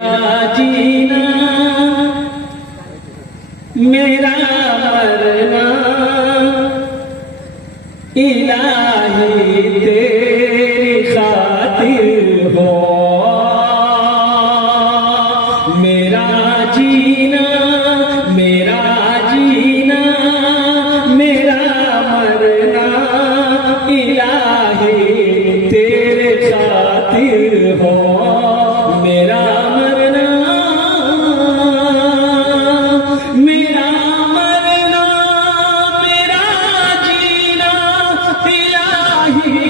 जीना मेरा मरना इलाही तेरी खातिर हो। मेरा जीना मेरा जीना मेरा मरना इलाही तेरे खातिर हो। मेरा मरना मेरा मरना मेरा जीना इलाही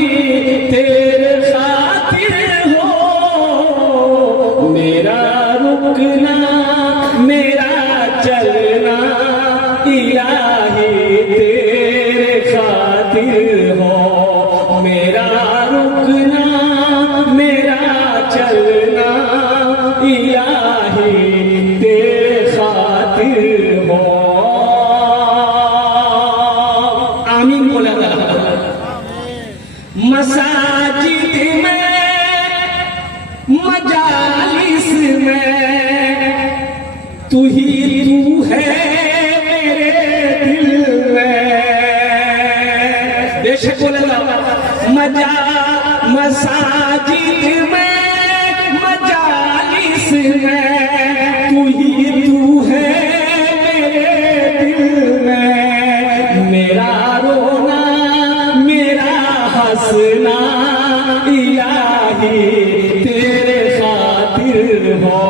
तेरे खातिर हो। मेरा रुकना मेरा चलना इलाही तेरे खातिर हो। मेरा रुकना मेरा चलना इलाही तेरे खातिर हो। आमीन बोला। मसाजिद में मजालिस में तू ही तू है मेरे दिल में। बेशक बोला मसाजिद में मजालिस में तू ही तू है मेरे दिल में। मेरा रोना मेरा हंसना इलाही तेरे खातिर हो।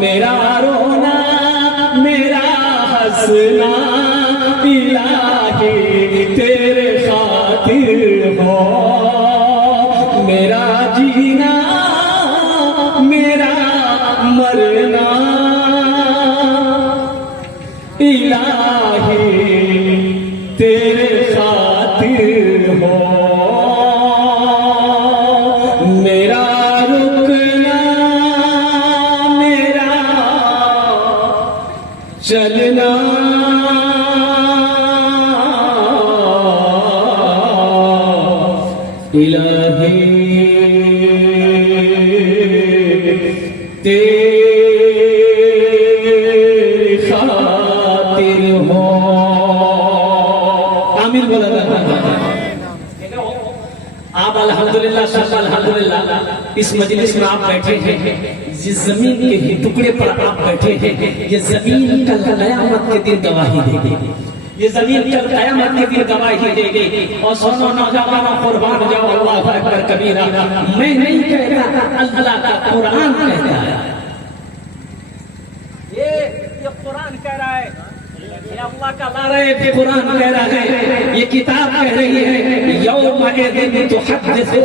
मेरा रोना मेरा हंसना इलाही तेरे खातिर हो। मेरा जीना मेरा मरना इलाही तेरे खातिर हो। मेरा रुकना मेरा चलना इलाही तेरे खातिर हो। आमीन बोला। आप अल्हम्दुलिल्लाह सब अल्हम्दुलिल्लाह इस मजलिस में आप बैठे हैं, जिस जमीन के ही टुकड़े पर आप बैठे हैं, ये जमीन कल कयामत के दिन गवाही देगी। ये जमीन कल कयामत के दिन गवाही देगी। और सुनो नौजवानों, कुर्बान जाओ अल्लाह अकबर कबीरा। मैं नहीं कहता, अल्लाह का कुरान कहता है। ये कुरान कह रहा है, ये अल्लाह का नारा है, कुरान कह रहा है, ये किताब कह रही है। यौमइज़िन तुहद्दिसु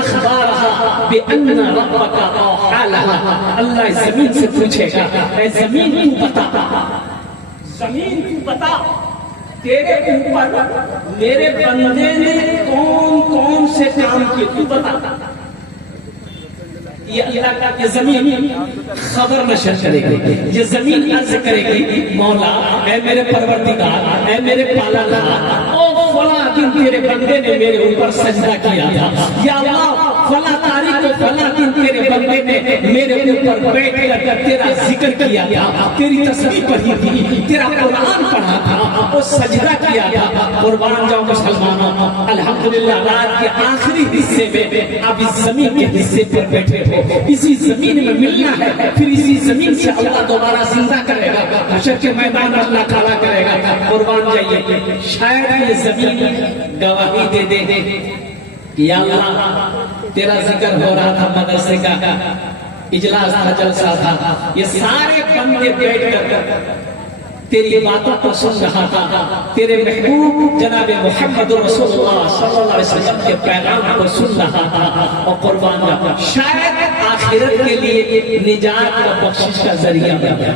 अख़बारहा बिअन्ना रब्बका औहा लहा। अल्लाह जमीन से पूछेगा, ऐ जमीन तू बता, जमीन तू बता, तेरे ऊपर मेरे बंदे ने कौन कौन से काम किए, तू बता। ये अल्लाह का ये जमीन खबर नशर करेगी, ये जमीन अर्ज करेगी, मौला ऐ मेरे परवरदिगार, ऐ मेरे पालनहार, ओ फला दिन तेरे बंदे ने मेरे ऊपर सजदा किया था। या अल्लाह फला तारीख को फला दिन तेरे बंदे ने मेरे ऊपर बैठ कर तेरा जिक्र किया था, तेरी तस्बीह पढ़ी थी, तेरा कुरान पढ़ा था, वो सजदा किया था। कुर्बान जाओ मुसलमानों, अल्हम्दुलिल्लाह रात के आखिरी हिस्से में आप इस जमीन के हिस्से पर बैठे हो। इसी जमीन में मिलना है, फिर इसी जमीन से अल्लाह दोबारा जिंदा करेगा, हशर के मैदान में अल्लाह खड़ा करेगा। कुर्बान जाइए, शायद ये जमीन गवाही दे दे कि या अल्लाह तेरा जिक्र हो रहा था, मदरसे का इजलास था, जलसा था, ये सारे बंदे बैठ कर तेरी बातों को सुन रहा था, तेरे महबूब जनाब मोहम्मद रसूलुल्लाह सल्लल्लाहु अलैहि वसल्लम के पैगाम को सुन रहा था। और कुर्बान जाओ, शायद आखिरत के लिए निजात का बख्शिश का जरिया बन गया।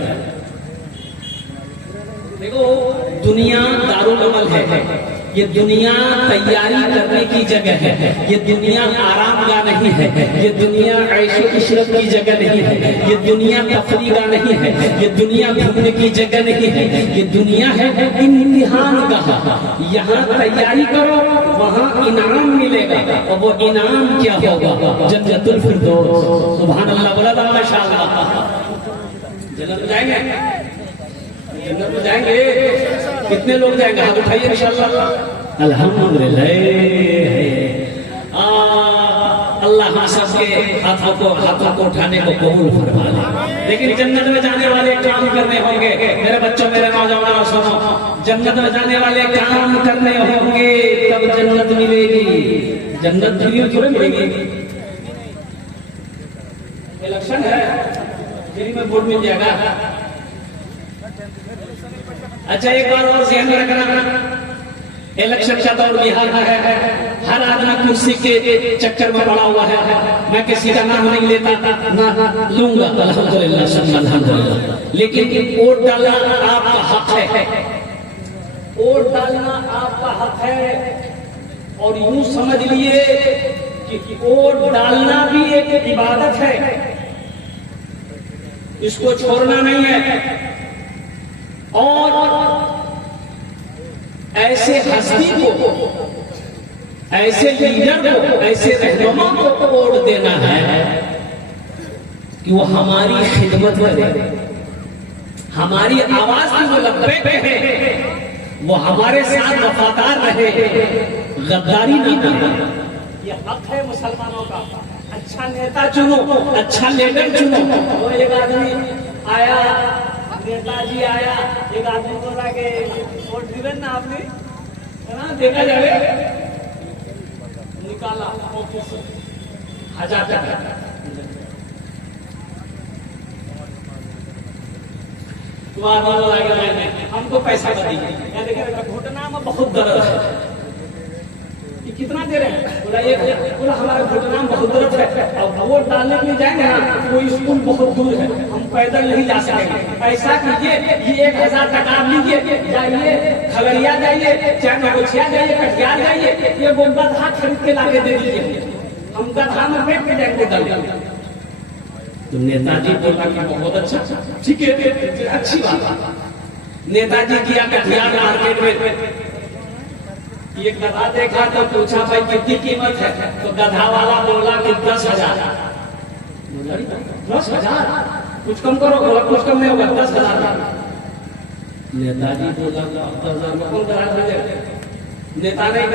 देखो दुनिया दारुल अमल है, ये दुनिया तैयारी करने की जगह है, ये दुनिया आरामगाह नहीं है, ये दुनिया ऐशो इशरत की जगह नहीं है, ये दुनिया तफरीगाह नहीं है, ये दुनिया घूमने की जगह नहीं है, ये दुनिया है इम्तिहान गाह। यहाँ तैयारी करो, वहाँ इनाम मिलेगा, और वो इनाम क्या होगा? जन्नतुल फिरदौस। सुभान अल्लाह, बोला माशाअल्लाह। जन्नत जाएंगे, जन्नत में जाएंगे। कितने लोग जाएंगे? हाथ उठाइए इंशाअल्लाह। अल्हम्दुलिल्लाह। अल्लाह हम सबके हाथों को उठाने को कबूल फरमा ले। लेकिन जन्नत में जाने वाले काम करने होंगे। मेरे बच्चों, मेरे नौजवानों, सुनो, जन्नत में जाने वाले काम करने होंगे, तब जन्नत मिलेगी। जन्नत थोड़ी मिलेगी। इलेक्शन है, फ्री में वोट मिल जाएगा। अच्छा, एक बार और ध्यान में रखना, इलेक्शन का दौर बिहार में है। हर आदमी कुर्सी के चक्कर में पड़ा हुआ है। मैं किसी का नाम नहीं लेता, ना लूंगा, अल्हम्दुलिल्लाह अल्हम्दुलिल्लाह। लेकिन वोट डालना आपका हक है, वोट डालना आपका हक है। और यूं समझ लिए कि वोट डालना भी एक इबादत है, इसको छोड़ना नहीं है। और ऐसे हस्ती को, ऐसे लीडर को, ऐसे रहनुमा को वोट देना है कि वो हमारी खिदमत करे, हमारी आवाज की वो लब्बैक है, वो हमारे साथ वफादार रहे, गद्दारी ना करे। ये हक है मुसलमानों का। अच्छा नेता चुनो, अच्छा लीडर चुनो। वो एक आदमी आया, नेताजी आया, एक आदमी बोला कि वोट दिवे ना आपने, है ना, देखा जाए, निकाला 1000 टका। तो आदमी बोला कि हमको पैसा दीजिए। देखिए घुटना में बहुत दर्द है। कितना दे रहे हैं? बोला एक। बोला हमारे घुटना में बहुत दर्द है, और वोट डालने के लिए जाएंगे ना, वो स्कूल बहुत दूर है, हम पैदल नहीं जा सकेंगे। ऐसा कीजिए, ये 1000 टका आप लीजिए, जाइए खगड़िया जाइए, चाहे नगोछिया जाइए, कटिहार जाइए, ये गधा खरीद के लाके दे दीजिए, हम गधा में बैठ के जाएंगे डालने। तो नेताजी बोला कि बहुत अच्छा, ठीक है, अच्छी बात। नेताजी किया कटिहार मार्केट में, एक गधा देखा तो पूछा भाई कितनी कीमत है? तो गधा वाला बोला कि 10,000। 10,000? कुछ कम करो। बोला कुछ कम नहीं होगा, 10,000। नेताजी बोला 10,000 में कौन गधा खरीदेगा? नेता नहीं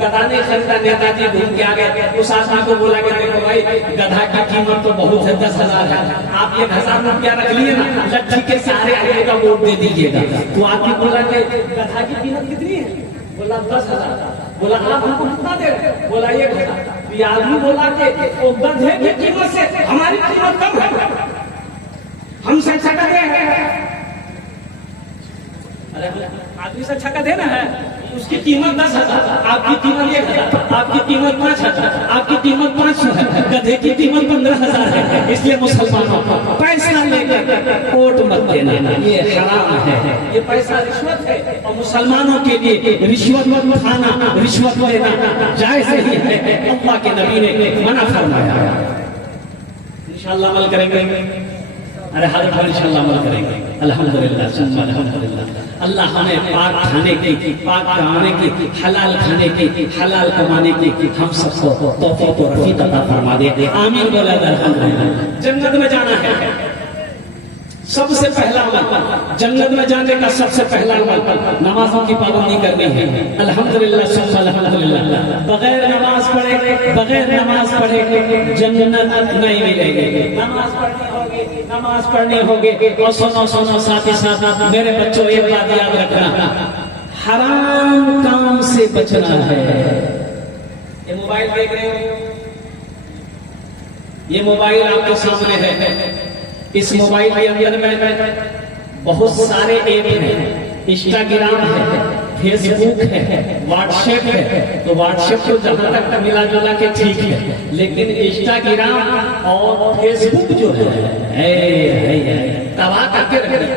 गधा नहीं खरीदा। नेताजी घूम के आ गए, उस आदमी को बोला कि देखो भाई, गधा की कीमत तो बहुत है, 10,000 है, आप 1,000 रुपया रख लिए ना, लट्ठी के सहारे आगे का वोट दे दीजिएगा। तो आदमी बोला कि गधा की कीमत कितनी है? बोला 10,000। बोला आप हमको कितना दे रहे? बोला 1,000। आदमी बोला कि वो गधे की कीमत से हमारी कीमत कम है, हम से अच्छा का दे हैं। अरे आदमी से अच्छा का देना है, उसकी कीमत 10,000, आपकी कीमत 1,000, आपकी कीमत 5,000, आपकी कीमत 500 है, गधे की कीमत 15,000 है। इसलिए मुसलमानों को पैसा लेकर वोट मत देना, ये हराम है, ये पैसा रिश्वत है। और मुसलमानों के लिए रिश्वत खाना, रिश्वत लेना जायज नहीं है। अल्लाह के नबी ने मना फरमाया। इंशाअल्लाह अमल करेंगे। अरे हर घर इंशाअल्लाह अमल करेंगे। अल्हम्दुलिल्लाह सुम्मा अल्हम्दुलिल्लाह। अल्लाह हमें पाक खाने की, पाक कमाने की, हलाल खाने की, हलाल कमाने की हम सबको तौफीक और रफीक अता फरमा दे। आमीन बोला अल्हम्दुलिल्लाह। जन्नत में जाना है, सबसे पहला अमल, जन्नत में जाने का सबसे पहला अमल नमाजों की पाबंदी करनी है। अल्हम्दुलिल्लाह सुम्मा अल्हम्दुलिल्लाह। बगैर नमाज पढ़े जन्नत नहीं मिलेगी। नमाज पढ़नी होगी। और सुनो साथ ही साथ मेरे बच्चों, एक बात याद रखना, हराम काम से बचना है। ये मोबाइल देख रहे हो, ये मोबाइल आपके सामने है। इस मोबाइल के अंदर में बहुत सारे ऐप हैं, इंस्टाग्राम है, फेसबुक है, व्हाट्सएप है। तो व्हाट्सएप को जहां तक मिला जुला के ठीक है, लेकिन इंस्टाग्राम और फेसबुक जो है तबाह करके रख दिया,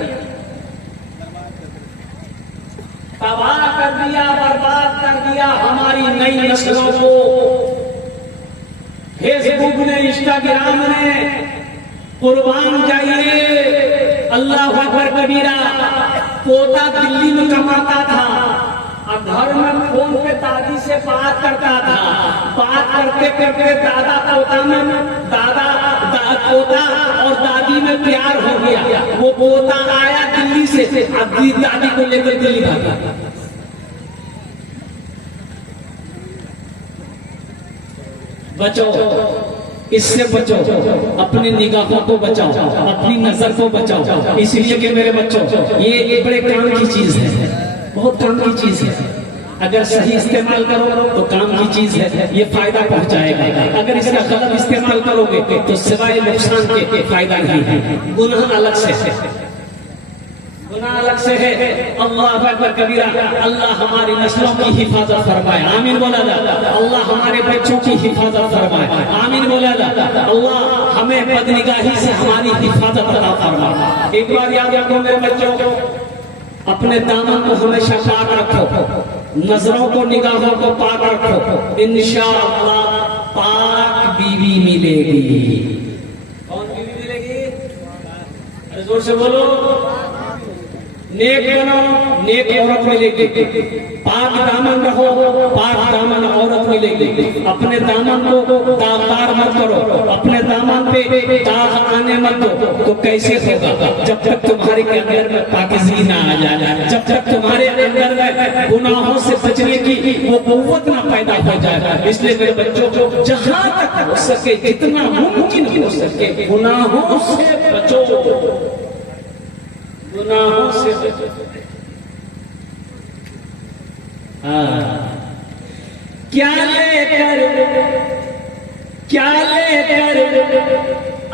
तबाह कर दिया, बर्बाद कर दिया हमारी नई नस्लों को। फेसबुक ने, इंस्टाग्राम ने, कुर्बान जाइए, अल्लाह अकबर कबीरा। पोता दिल्ली में कमाता था और घर में फोन पे दादी से बात करता था। बात करते करते दादा पोता और दादी में प्यार हो गया। वो पोता आया दिल्ली से, अब दादी को लेकर दिल्ली भागा। बचो, इससे बचो, अपनी निगाहों को बचाओ, अपनी नजर को बचाओ। इसलिए कि मेरे बच्चों, ये बड़े काम की चीज है, बहुत काम की चीज है। अगर सही इस्तेमाल करो तो काम की चीज है, ये फायदा पहुंचाएगा। अगर इसका गलत इस्तेमाल करोगे तो सिवाय नुकसान के फायदा नहीं है। गुनाह अलग से है, गुनाह अलग से है। अल्लाह अकबर कबीरा। अल्लाह हमारी नस्लों की हिफाजत फरमाए, आमीन बोला जाता। अल्लाह हमारे बच्चों की हिफाजत फरमाए, आमीन बोला जाता। अल्लाह हमें बदनिगाही से हमारी हिफाजत अता फरमाए। एक बार याद रखो मेरे बच्चों, अपने दामन को हमेशा पाक रखो, नजरों को, निगाहों को पाक रखो। इंशाअल्लाह पाक बीवी मिलेगी। कौन बीवी मिलेगी? अरे जोर से बोलो। नेक बनो, नेक औरत मिलेगी। पाक दामन रहो, पाक दामन औरत मिलेगी। अपने दामन को दागदार मत करो, अपने दामन पे दाग आने मत दो। तो कैसे होगा? जब तक तुम्हारे अंदर में पाकीज़गी ना आ जाए, जब तक तुम्हारे अंदर में गुनाहों से बचने की वो कुव्वत ना पैदा हो जाए। इसलिए मेरे बच्चों को जहां तक हो सके, जितना मुमकिन हो सके, गुनाहों से बचो, गुनाहों से बचो। क्या लेकर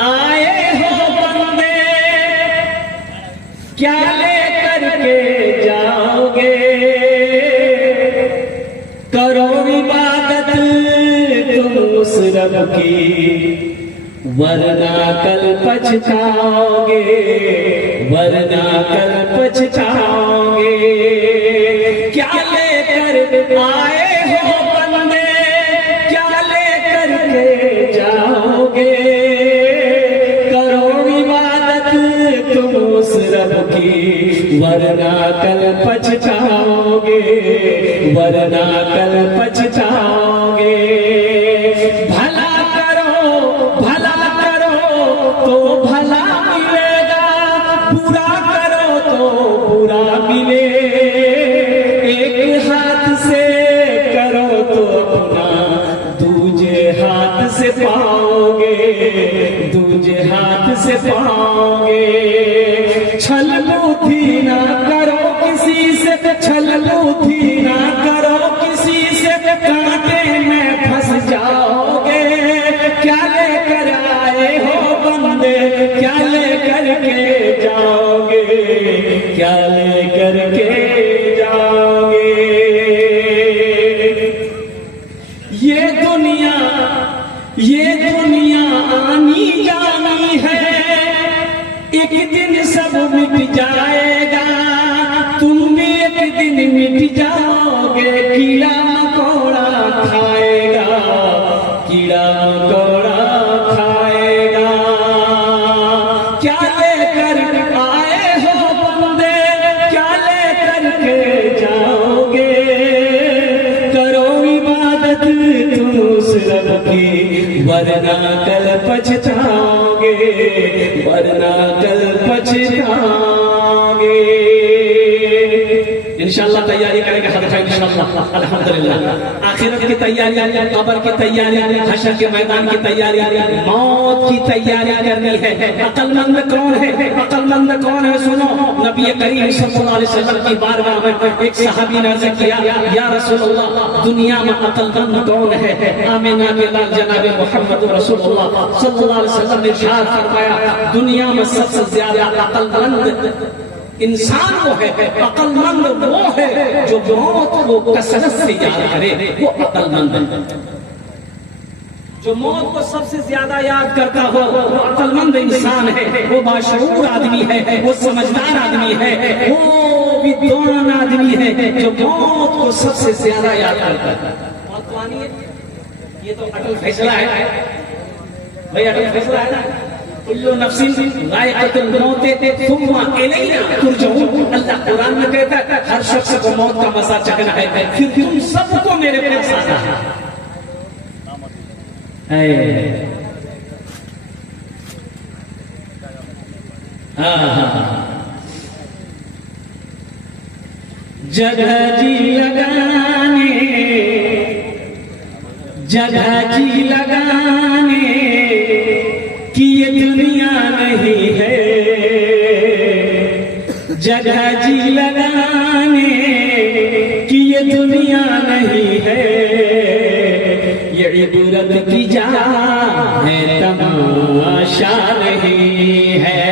आए हो बंदे, क्या लेकर के जाओगे? करो इबादत तुम उस रब की, वरना कल पछताओगे, वरना कल पछताओगे। क्या लेकर आए हो बंदे, क्या लेकर के जाओगे? करो इबादत तुम उस रब की, वरना कल पछताओगे, वरना कल पछताओगे। भला तो भला मिलेगा, बुरा करो तो बुरा मिले। एक हाथ से करो तो अपना दूजे हाथ से पाओगे, दूजे हाथ से पाओगे। छलबूती ना करो किसी से, छलबूती ना करो किसी से, कांटे में फंस जाओगे। क्या लेकर आए हो बंदे, क्या लेकर के जाओगे, क्या लेकर के जाओगे? ये दुनिया आनी जानी है, एक दिन सब मिट जाएगा। तुम भी एक दिन मिट जाओगे। कीड़ा मकोड़ा खाएगा, कीड़ा मकोड़ा खाएगा। क्या लेकर आए हो बंदे, क्या लेकर के जाओगे? करो इबादत तुम उस रब की, वरना कल पछताओगे, वरना कल पछताओगे। इंशाअल्लाह तैयारी करेंगे इंशाअल्लाह, अल्हम्दुलिल्लाह। आखिरत की तैयारी, कब्र की तैयारी, हशर के मैदान की तैयारी, मौत की तैयारी करनी है। अक्लमंद कौन है? अक्लमंद कौन है? सुनो, नबी करीम सल्लल्लाहु अलैहि वसल्लम की बारगाह में एक सहाबी ने अर्ज़ किया, या रसूलल्लाह, दुनिया में अक्लमंद कौन है? आमिना के लाल जनाब मोहम्मद रसूलुल्लाह सल्लल्लाहु अलैहि वसल्लम ने इरशाद फरमाया, दुनिया में सबसे ज्यादा अक्लमंद इंसान वो है, अक्लमंद वो है जो मौत को कसरत से याद करे, वो अक्लमंद है। जो मौत को सबसे ज्यादा याद करता हो वो अक्लमंद इंसान है, वो बाशऊर आदमी है, वो समझदार आदमी है, वो विद्वान आदमी है जो मौत को सबसे ज्यादा याद करता है। मौत तो आनी है, ये तो अटल फैसला है भाई, अटल फैसला है ना। कुल्लु नफ्सिन ज़ाइक़तुल मौत सुम्मा इलैना तुरजऊन। अल्लाह कुरान में कहता है हर शख्स को मौत का मजा चखना है, फिर तुम सबको मेरे पास आना है। जगह जी लगाने, जगह जी लगाने कि ये दुनिया नहीं है, जगह जी लगाने कि ये दुनिया नहीं है, ये इबरत की जा है तमाशा नहीं है।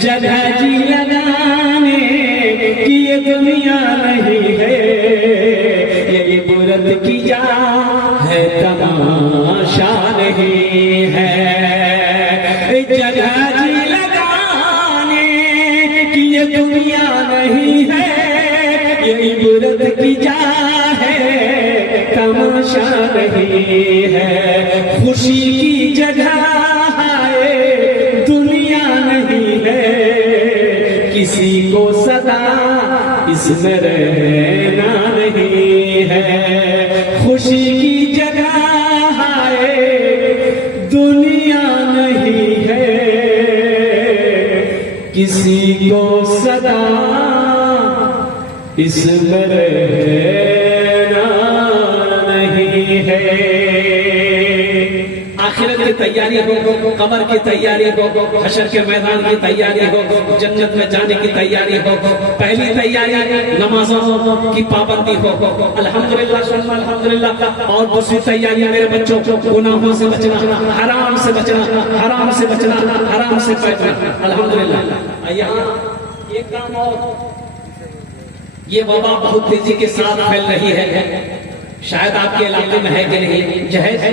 जगह जी लगाने कि ये दुनिया नहीं है, ये इबरत की जा है तमाशा नहीं है। जगह जी लगाने कि ये दुनिया नहीं है, ये इबरत की जा है तमाशा नहीं है। खुशी की जगह है दुनिया नहीं है, किसी को सदा इसमें रहना नहीं है। खुशी की जगह है दुनिया नहीं है, किसी को सदा इसमें रहना नहीं है। आखिरत की तैयारी हो, कब्र की तैयारी हो, हशर के मैदान की तैयारी हो, जन्नत में जाने की तैयारी हो। पहली तैयारी नमाजों की पाबंदी हो, अल्हम्दुलिल्लाह सुन्ना अल्हम्दुलिल्लाह। और दूसरी तैयारी मेरे बच्चों गुनाहों से बचना, हराम से बचना, हराम से बचना, हराम से बचना। अल्हम्दुलिल्लाह। यहाँ एक काम और, ये वबा बहुत तेजी के साथ फैल रही है, शायद आपके इलाके में है कि नहीं? जहेज है,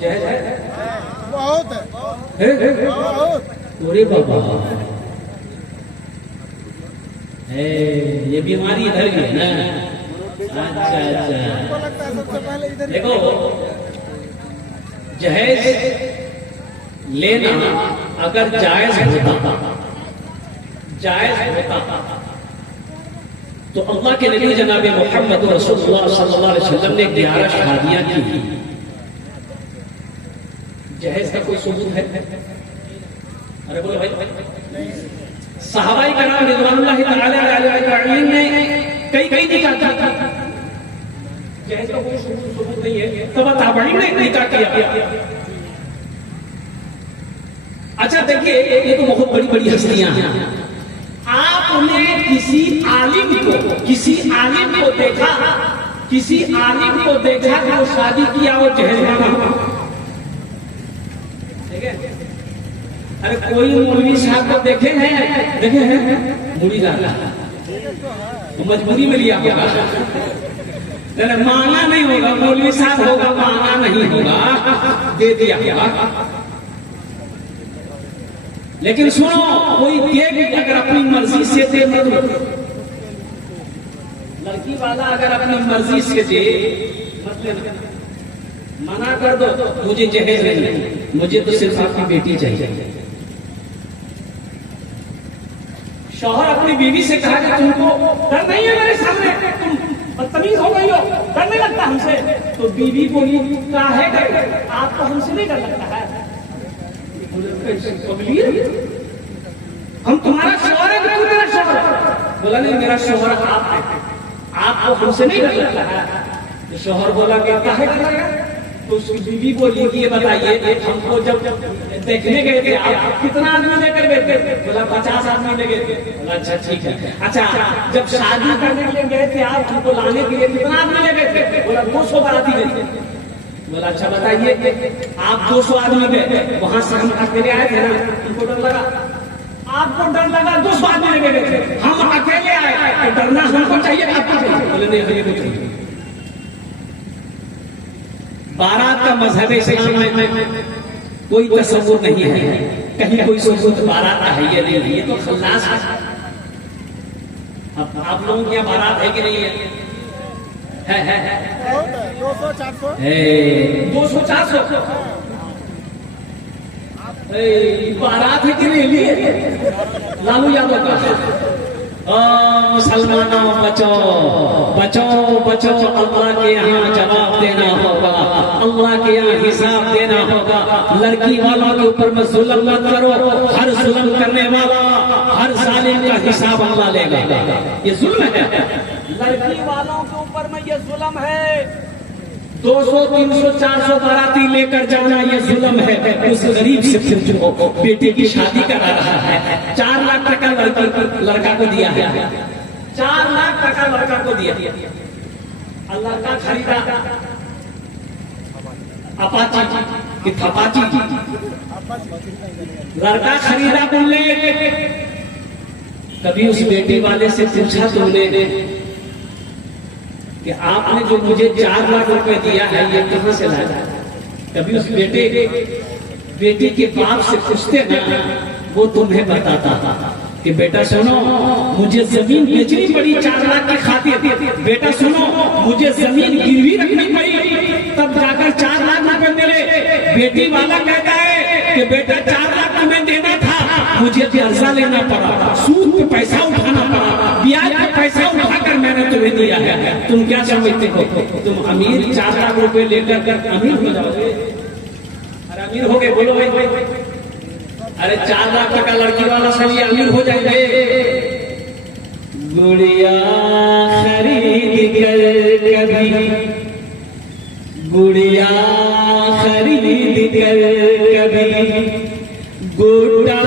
जहेज है, बहुत है, अरे बाबा ये बीमारी इधर की है ना। अच्छा अच्छा, देखो जहेज लेना अगर जायज होता, जायज होता तो अल्लाह के नबी जनाब मोहम्मद रसूलुल्लाह सल्लल्लाहु अलैहि वसल्लम ने 11 शादियां की। जहेज का कोई सबूत है? अरे बोलो भाई। सहाबाई कराम रिज़वानुल्लाहि तआला अलैहिम ने कई निकाह किया। जहेज का कोई सबूत नहीं है, तब ताबईन ने निकाह किया। अच्छा देखिए, ये तो बहुत बड़ी बड़ी हस्तियां हैं। आपने किसी आलिम को देखा, किसी आलिम को देखा कि वो शादी किया और जहेज मांगा? अरे कोई मौलवी साहब को देखे हैं मुड़ी डाला, मजबूरी में लिया होगा, मांगा नहीं होगा। मौलवी साहब होगा, मांगा नहीं होगा, दे दिया होगा। लेकिन सुनो, कोई देख अगर अपनी मर्जी से दे, लड़की वाला अगर अपनी मर्जी से दे, मतलब मना कर दो, मुझे जहेज नहीं, मुझे तो सिर्फ आपकी बेटी चाहिए। शौहर अपनी बीवी से कहा कि तुमको डर नहीं है मेरे सामने, तुम बदतमीज हो गई हो, डर नहीं लगता हमसे? तो बीवी बोली काहे डर, आपको हमसे नहीं डर लगता है? हम तुम्हारा शौहर है, मेरा शौहर। बोला नहीं, मेरा शौहर आप है, आपको हमसे नहीं डर लगता है। तो शौहर बोला कि काहे डर लगा? तो उसकी बीवी बोली कि ये बताइए, हमको जब देखने गए थे आप कितना आदमी लेकर गए थे? बोला 50 आदमी ले गए थे। बोला अच्छा ठीक है। अच्छा जब शादी करने के लिए गए थे आप, हमको लाने के लिए कितना आदमी ले गए थे? बोला 200 बाराती गए थे। बोला अच्छा बताइए, आप 200 आदमी गए, वहां से हम अकेले आए थे ना, हमको डर लगा? आपको डर लगा, 200 आदमी ले गए थे, हम अकेले आए, डरना हमको चाहिए, आपको चाहिए? बोले नहीं, हमें नहीं चाहिए। बारात का मजहब इस्लाम में कोई तसव्वुर नहीं है, कहीं कोई सबूत बारात का है ये नहीं, ये तो खल्लास है। अब आप लोगों की यहाँ बारात है कि नहीं है? 200-400 200-400 बारात है कि नहीं लिए? लालू यादव का मुसलमानों बचो बचो बचो, अल्लाह के यहाँ जवाब देना होगा, अल्लाह के यहाँ हिसाब देना होगा। लड़की वालों के ऊपर में जुल्म मत करो, हर जुल्म करने वाला हर जालिम का हिसाब अल्लाह लेगा। ये जुल्म है, लड़की वालों के ऊपर में ये जुल्म है। 200, 300, 400 बाराती लेकर जाना ये जुल्म है। उस गरीब से फिर जो बेटे की शादी करा रहा है, 4 लाख टका लड़का को दिया है, 4 लाख टका लड़का को दिया। लड़का खरीदा अपाची कि थपाची, लड़का खरीदा बुलेट। कभी उस बेटी वाले से पूछा तुमने कि आपने जो मुझे 4 लाख रुपए दिया है ये कहां से लाया? कभी उस बेटी के बाप से पूछते ना, वो तुम्हें बताता कि बेटा सुनो, मुझे जमीन बेचनी पड़ी 4 लाख की खातिर। बेटा सुनो, मुझे जमीन गिरवी रखनी पड़ी तब जाकर 4 लाख रुपए मिले। बेटी वाला कहता है कि बेटा 4 लाख तुम्हें देना था, मुझे कर्जा लेना पड़ा, सूद पे पैसा उठाना पड़ा, ब्याज पे पैसा उठाकर मैंने तुम्हें दिया है। तुम क्या समझते हो तुम अमीर 4 लाख रुपए लेकर अमीर हो जाओगे? अरे अमीर हो गए, बोलो भाई। अरे 4 लाख टका लड़की वाला सब ये अमीर हो जाएंगे। गुड़िया खरीद कर कभी, गुड़िया खरीद कर कभी, गुड्डा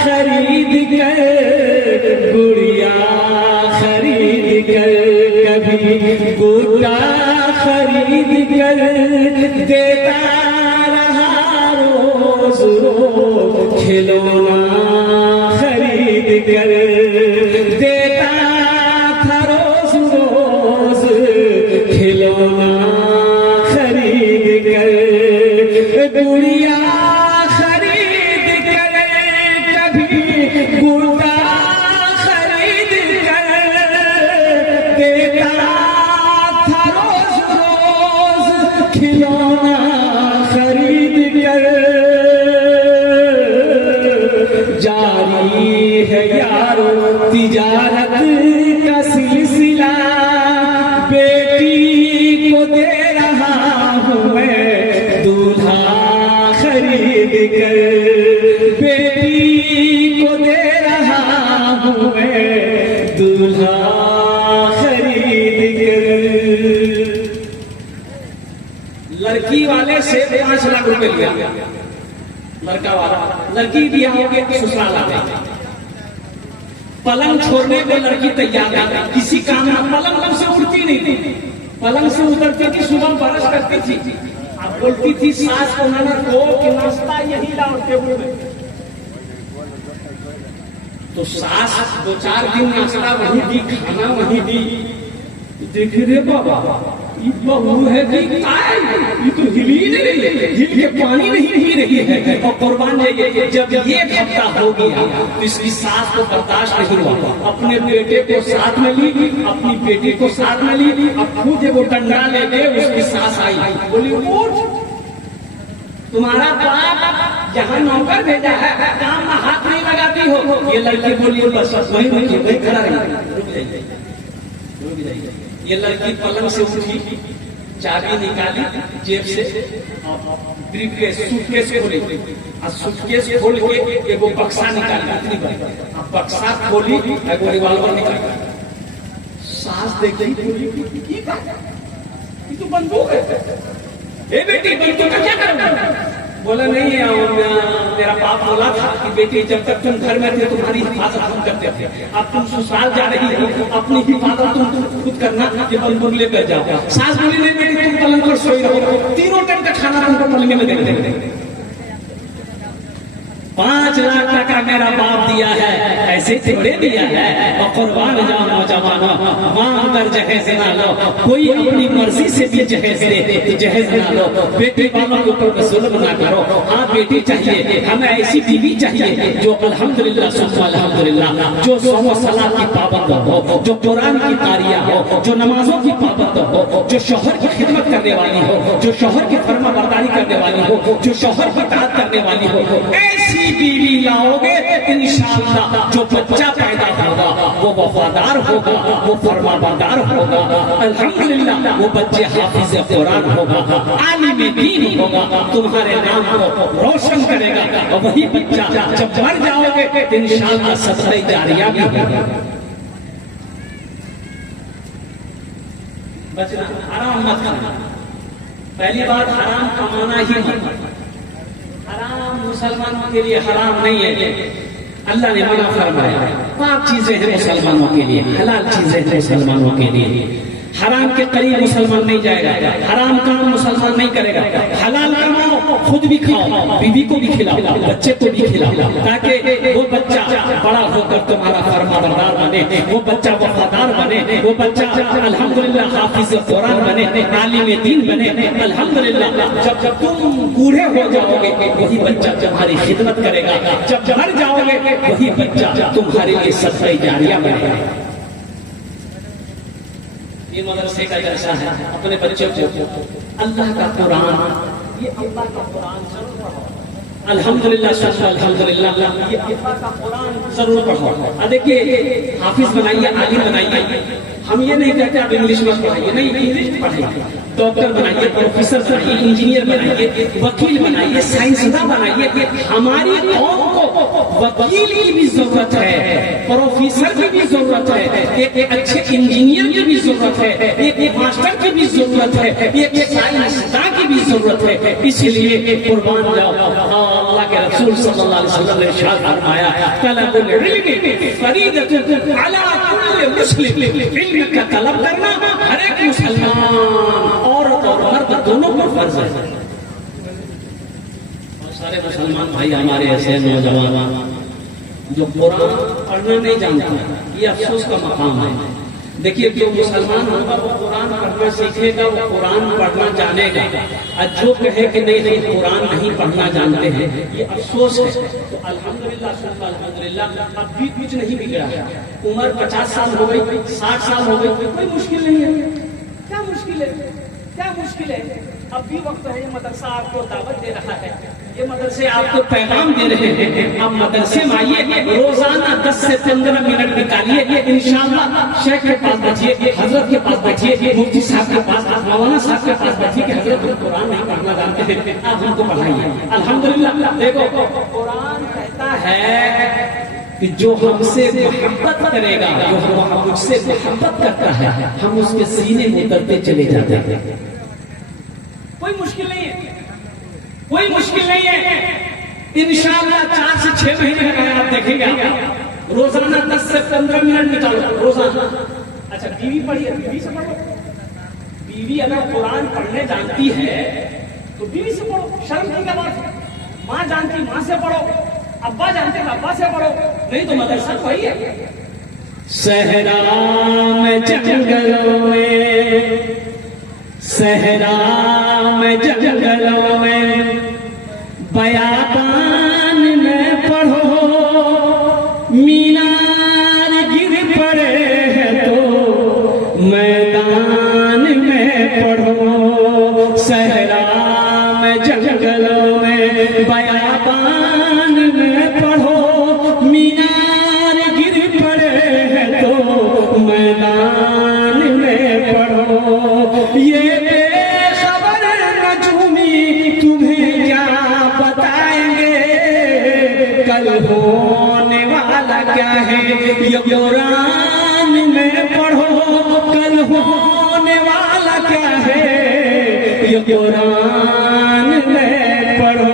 खरीद कर, गुड़िया खरीद कर कभी, गुड्डा खरीद कर देता रहा रोज रोज, खिलौना खरीद कर देता था रोज रोज, खिलौना खरीद कर, गुड़िया खरीद कर कभी, गुड्डा खरीद कर देता था रोज रोज, खिलौना खरीद कर। जारी है यारो तिजारत का सिलसिला, बेटी को दे रहा हूँ मैं दूल्हा खरीद कर, बेटी को दे रहा हूँ मैं दूल्हा खरीद कर। लड़की वाले से 5 लाख रुपए लिया, लड़का वाला लड़की भी आओगे ससुराल आ गई, पलंग छोड़ने को लड़की तैयार है, किसी काम में पलंग से उठती नहीं थी, पलंग से उतरती थी, सुबह ब्रश करती थी, अब बोलती थी सास को ननद को कि नाश्ता यही लाओ टेबल में। तो सास 2-4 दिन नाश्ता वही दी, खाना वही दी। देख रे बाबा, ये बहू है कि ये तो हिल ही नहीं रही है, हिल के पानी नहीं ही रही है। और कुर्बान जाइए, जब 1 हफ्ता हो गया तो इसकी सास को बर्दाश्त नहीं हुआ, अपने बेटे को साथ में ली, अपनी बेटी को साथ में ली, अब खुद वो डंडा लेके उसकी सास आई, बोली उठ, तुम्हारा बाप यहाँ नौकर भेजा है, काम में हाथ नहीं लगाती हो। ये लड़की बोली बस वही खड़ा रही, रुक जाइए, रुक जाइए। ये लड़की पलंग से उठी, चाबी निकाली जेब से, ब्रीफकेस सूटकेस खोली, और सूटकेस खोल के एगो बक्सा निकाली, इतनी बड़ी, अब बक्सा खोली, एगो रिवॉल्वर निकाली। सास देखी, बोली ये तो बंदूक है। ए बेटी, बंदूक का क्या करोगे? बोला नहीं, मेरा बाप बोला था कि बेटी जब तक तुम घर में थे तुम्हारी हिफाजत हम करते थे, अब तुम ससुराल जा रही हो, अपनी हिफाजत तुम खुद करना, ये बंदूक लेकर जाओ। सास बोली नहीं बेटी, तुम पलंग पर सोई रहो, 3 टाइम का खाना तुमको पलंग में दे देंगे। 5 लाख टका मेरा बाप दिया है, ऐसे से छोड़े दिया है और कुर्बान जाओ नौजवानों, मां कर जहेज ना लो, कोई अपनी मर्जी से भी जहेज दे तो जहेज ना लो, बेटे वालों के ऊपर जुल्म ना करो। हाँ बेटी चाहिए, हमें ऐसी बीवी चाहिए जो अल्हम्दुलिल्लाह सुम्मा अल्हम्दुलिल्लाह, जो सोमो सलात की पाबंद हो, जो कुरान की कारिया हो, जो नमाजों की पाबंद हो, जो शौहर की खिदमत करने वाली हो, जो शौहर की फर्मा बरदारी करने वाली हो, जो शौहर की इताअत करने वाली हो, ऐसी बीवी लाओगे इंशाअल्लाह जो बच्चा पैदा होगा वो वफादार होगा, वो फर्मा बरदार होगा, अल्हम्दुलिल्लाह वो बच्चे हाफिज कुरान होगा, आलिम दीन होगा, तुम्हारे नाम को रोशन करेगा। और वही बच्चा जब मर जाओगे इंशाअल्लाह सदक़े जारिया भी होगा। बचना हराम मत करना। पहली बात हराम कमाना ही मत। हराम मुसलमानों के लिए हराम नहीं है, अल्लाह ने मना फरमाया। 5 चीजें हैं मुसलमानों के लिए, हलाल चीजें हैं मुसलमानों के लिए। हराम के करीब मुसलमान नहीं जाएगा, हराम काम मुसलमान नहीं करेगा। हलाल कमाओ, खुद भी खाओ, बीवी को भी खिलाओ, बच्चे को भी खिलाओ, ताकि वो बच्चा बड़ा होकर तुम्हारा फरमाबरदार बने, वो बच्चा वफादार बने, वो बच्चा अल्हम्दुलिल्लाह हाफिज कुरान बने, आलिम दीन बने। अल्हम्दुलिल्लाह जब जब तुम बूढ़े हो जाओगे वही बच्चा तुम्हारी खिदमत करेगा, जब मर जाओगे वही बच्चा तुम्हारे लिए सदक़े जारिया बनेगा। ये मदरसे का जलसा है, अपने बच्चों को अल्लाह का कुरान, ये अल्लाह का कुरान जरूर पढ़ो। अल्हम्दुलिल्लाह अल्हम्दुलिल्लाह, ये अल्लाह का कुरान जरूर पढ़ो। देखिए हाफिज बनाइए, आलिम बनाइए। हम ये नहीं कहते आप इंग्लिश में पढ़ाइए, नहीं, इंग्लिश पढ़ाइए, डॉक्टर बनाइए, प्रोफेसर बनाइए, इंजीनियर बनाइए, वकील बनाइए, साइंसदान बनाइए। हमारी कौम को वकील की भी जरूरत है, प्रोफेसर की भी जरूरत है, एक अच्छे इंजीनियर की भी जरूरत है, एक मास्टर की भी जरूरत है, एक साइंसदान की भी जरूरत है। इसलिए कुर्बान जाओ। अल्लाह के रसूल सल्लल्लाहु अलैहि वसल्लम ने इरशाद फरमाया, तलबुल इल्मी फरीदतुन अला कुल्li मुस्लिम। इल्म का तलब करना हर एक मुसलमान, औरत और मर्द दोनों पर फर्ज है। और सारे मुसलमान भाई हमारे ऐसे नौजवान जो कुरान पढ़ना नहीं जानते, ये अफसोस का मकाम है। देखिए जो मुसलमान होगा वो कुरान पढ़ना सीखेगा, वो कुरान पढ़ना जानेगा, और जो कहे कि नहीं कुरान नहीं पढ़ना जानते हैं, ये अफसोस है। तो अल्हम्दुलिल्लाह अल्हम्दुलिल्लाह अब भी कुछ नहीं बिगड़ा है। उम्र 50 साल हो गई, 60 साल हो गई, कोई मुश्किल नहीं है। क्या मुश्किल है, क्या मुश्किल है? अब भी वक्त है, ये मदरसा आपको दावत दे रहा है, ये मदरसे आपको पैगाम दे रहे हैं। आप मदरसे में आइए, रोजाना 10 से 15 मिनट निकालिए, इंशाअल्लाह शेख के पास बैठिए, हजरत के पास बैठिए, मुफ्ती साहब के पास, मौलाना साहब के पास बैठिए कि हजरत हम कुरान नहीं पढ़ना जानते थे, आप हमको पढ़ाइए। अल्हम्दुलिल्लाह देखो कुरान कहता है कि जो हमसे मोहब्बत करेगा, जो मुझसे मोहब्बत करता है, हम उसके सीने में उतरते चले जाते हैं। कोई मुश्किल नहीं है, कोई मुश्किल नहीं है। इंशाअल्लाह 4 से 6 महीने में आप देखेंगे, रोजाना 10 से 15 मिनट निकालो रोजाना। अच्छा बीवी पढ़िए, बीवी से पढ़ो। बीवी अगर कुरान पढ़ने जानती है तो बीवी से पढ़ो, शर्म की क्या बात है। माँ जानती माँ से पढ़ो, अब्बा जानते अब्बा से पढ़ो, नहीं तो मदरसा वही है। सहरा में जंगलों में, सहरा में जंगलों में, बयाबान में पढ़ो, मीनार गिर पड़े हैं तो मैदान में पढ़ो। सहरा में जंगलों में, बयाबान में पढ़ो, मीनार गिर पड़े हैं तो मैदान में पढ़ो। ये बेखबर नजूमी तुम्हें क्या बताएंगे, कल होने वाला क्या है ये कुरान में पढ़ो, कल होने वाला क्या है ये कुरान में पढ़ो।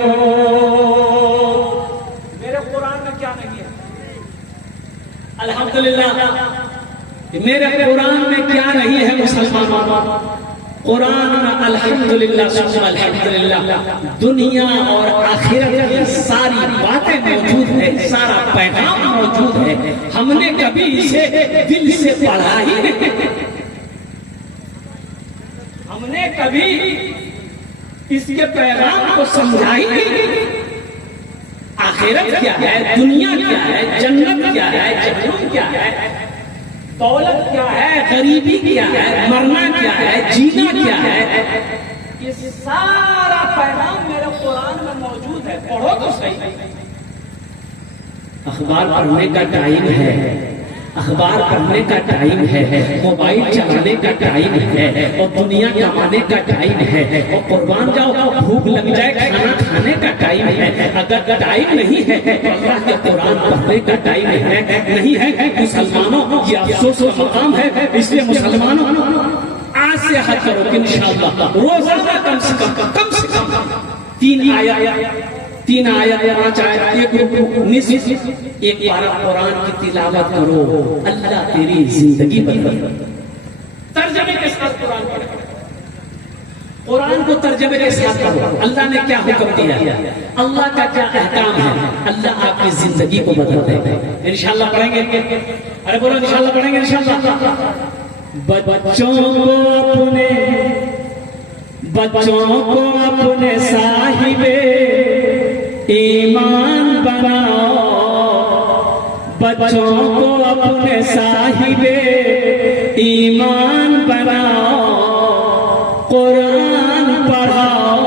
मेरे कुरान में क्या नहीं है? अल्हम्दुलिल्लाह मेरे कुरान में क्या नहीं है मुसलमानों? कुरान में अल्हम्दुलिल्लाह सुम्मा अल्हम्दुलिल्लाह दुनिया और आखिरत की सारी बातें मौजूद है, सारा पैगाम मौजूद है। हमने कभी इसे दिल से पढ़ा ही नहीं, हमने कभी इसके पैगाम को समझा ही नहीं। आखिरत क्या है, दुनिया क्या है, जन्नत क्या है, जहन्नम क्या है, दौलत क्या है, गरीबी क्या है, मरना क्या है, जीना क्या है, ये सारा पैगाम मेरे कुरान में मौजूद है। पढ़ो तो सही। अखबार पढ़ने का टाइम है, अखबार पढ़ने का टाइम है, मोबाइल चलाने का टाइम है, और दुनिया कमाने का टाइम है, और कुर्बान जाओ भूख लग जाए खाना खाने का टाइम है। अगर टाइम नहीं है तो अल्लाह के कुरान पढ़ने का टाइम है नहीं है। मुसलमानों ये अफसोस का मकाम है, इसलिए मुसलमानों आज से हद करो कि इंशाअल्लाह रोजाना कम से कम 3 आयत 5 आयत, एक रुकू एक पारा कुरान की तिलावत करो, अल्लाह तेरी जिंदगी बदल। तर्जमे के साथ कुरान पढ़ो, कुरान को तर्जमे के साथ पढ़ो। अल्लाह ने क्या हुक्म दिया, अल्लाह का क्या अहकाम है, अल्लाह आपकी जिंदगी को बदल देगा। इंशाअल्लाह पढ़ेंगे, अरे बोलो इंशाअल्लाह पढ़ेंगे। इंशाअल्लाह बच्चों को अपने साहिबे ईमान बनाओ, बच्चों को अपने साहिबे ईमान बनाओ, कुरान पढ़ाओ,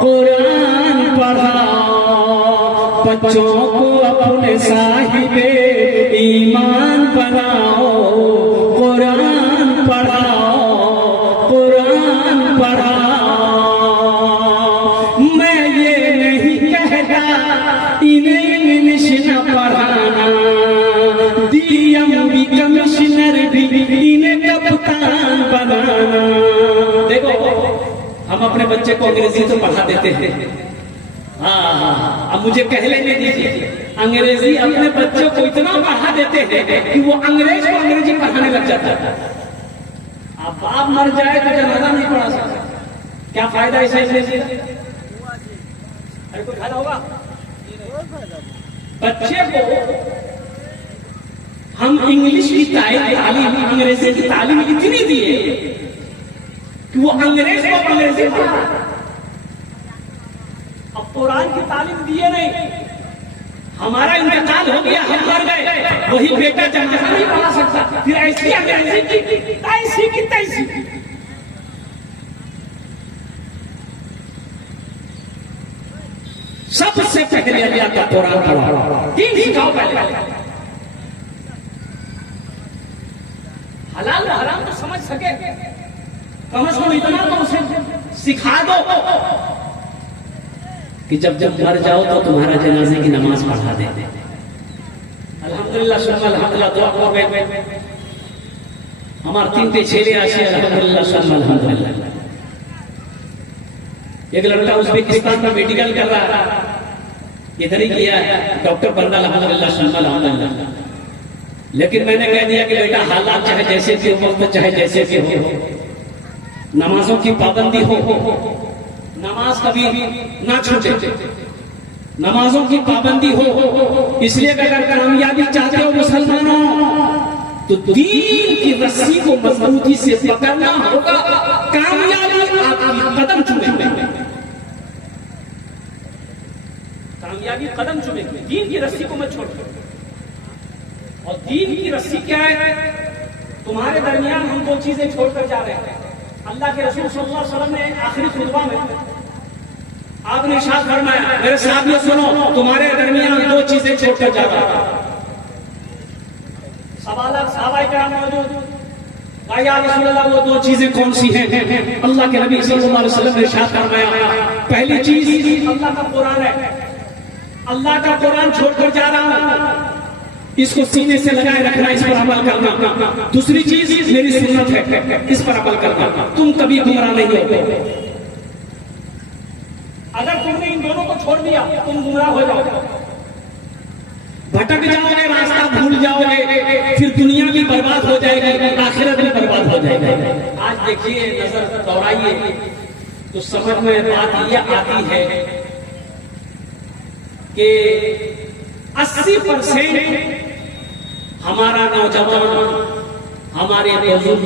कुरान पढ़ाओ। बच्चों को अपने साहिबे ईमान बनाओ, कुरान पढ़ाओ, कुरान पढ़ाओ। मैं ये नहीं कहता इन्हें इंग्लिश न पढ़ाना, DMV कमिश्नर भी इन्हें कप्तान बनाना। देखो हम अपने बच्चे को अंग्रेजी तो पढ़ा देते हैं, हाँ, अब मुझे कह लेने दीजिए, अंग्रेजी अपने बच्चों को इतना पढ़ा देते हैं कि वो अंग्रेज को अंग्रेजी पढ़ाने लग जाता है। अब बाप मर जाए तो जनाजा नहीं पढ़ा सकता, क्या फायदा इसे अंग्रेजी? अरे कोई फायदा होगा? बच्चे को हम इंग्लिश की तालीम, अंग्रेजी की तालीम इतनी दिए कि वो अंग्रेज को अंग्रेजी पढ़ा। अब कुरान की तालीम दिए नहीं, हमारा इंतकाल हो गया, हम मर गए, वही बेटा जनाजा नहीं पढ़ा सकता, फिर ऐसी अंग्रेजी की तैसी की तैसी। सबसे पहले अल्लाह का कुरान पढ़ो, 3 सिखाओ पहले। हलाल हराम तो समझ सके, कम से कम इतना तो उसे सिखा दो कि जब जब मर जाओ तो तुम्हारा जनाजे की नमाज पढ़ा दे। अल्हम्दुलिल्लाह सुम्मा अल्हम्दुलिल्लाह, दुआ करो। हमारे 3 छेले आशे अल्हम्दुलिल्लाह सुम्मा अल्हम्दुलिल्लाह। एक लड़का उज़्बेकिस्तान में मेडिकल कर रहा है, इधर ही किया है, डॉक्टर बनना अल्हम्दुलिल्लाह सुम्मा अल्हम्दुलिल्लाह। लेकिन मैंने कह दिया कि बेटा हालात चाहे जैसे भी हो, वक्त चाहे जैसे भी हो, नमाजों की पाबंदी हो, नमाज कभी ना छूटे, नमाजों की पाबंदी हो। इसलिए अगर कामयाबी चाहते हो मुसलमानों तो दीन की रस्सी को मजबूती से पकड़ना होगा, कामयाबी आपकी कदम चूमेगी, कामयाबी कदम चूमेगी। दीन की रस्सी को मत छोड़ो। और दीन की रस्सी क्या है? तुम्हारे दरमियान हम 2 चीजें छोड़कर जा रहे हैं। अल्लाह के रसूल सल्लल्लाहु अलैहि वसल्लम ने आखिरी खुतबा में आपने इरशाद फरमाया, मेरे साथियों सुनो, तुम्हारे दरमियान 2 चीजें छोड़कर जा रहा है। सहाबाए किराम मौजूद, या रसूल अल्लाह वो 2 चीजें कौन सी हैं? अल्लाह के नबी सल्लल्लाहु अलैहि वसल्लम ने इरशाद फरमाया, पहली चीज अल्लाह का कुरान है, अल्लाह का कुरान छोड़कर जा रहा हूं, इसको सीने से लगाए रखना, इस पर अमल करना। दूसरी चीज मेरी सुन्नत है, इस पर अमल करना। तुम कभी गुमराह नहीं हो। अगर तुमने इन दोनों को छोड़ दिया तुम गुमराह हो जाओगे, भटक जाओगे, रास्ता भूल जाओगे, फिर दुनिया भी बर्बाद हो जाएगी, आखिरत भी बर्बाद हो जाएगी। आज देखिए, नजर दौड़ाइए तो समझ में बात यह आती है कि 80% हमारा नौजवान, हमारे बुजुर्ग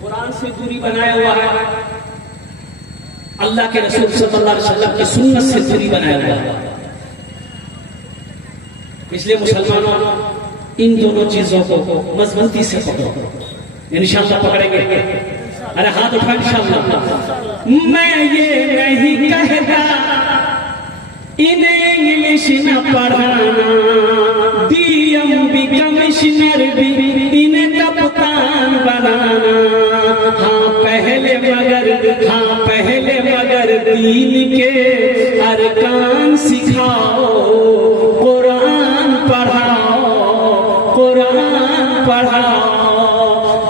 कुरान से दूरी बनाया हुआ है, अल्लाह के रसूल सल्लल्लाहु अलैहि वसल्लम की सुन्नत से दूरी बनाया हुआ है। इसलिए मुसलमानों, इन दोनों चीजों को मजबूती से पकड़ो, इंशाअल्लाह पकड़ेंगे। अरे हाथ उठा इंशाअल्लाह। मैं ये नहीं कहता इन्हें इंग्लिश न पढ़ाना, डीएम कमिश्नर भी इन्हें कप्तान बनाना। हाँ पहले मगर दीन के अरकान सिखाओ, कुरान पढ़ाओ,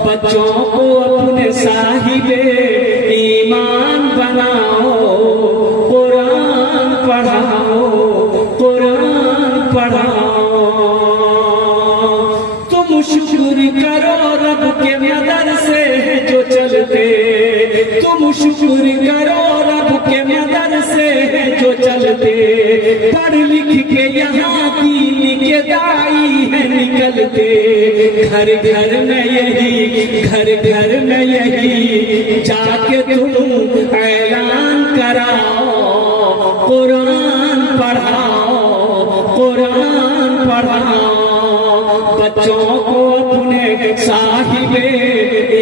बच्चों को अपने साहिबे ईमान बनाओ, कुरान पढ़ाओ। तुम शुक्र करो रब के मदरसे जो चलते, तुम शुक्र करो रब के मदरसे जो चलते, पढ़ लिख के यहाँ दीन के दाई है निकलते। घर घर में यही जाके तुम ऐलान कराओ, कुरान पढ़ाओ, बच्चों को अपने साहिबे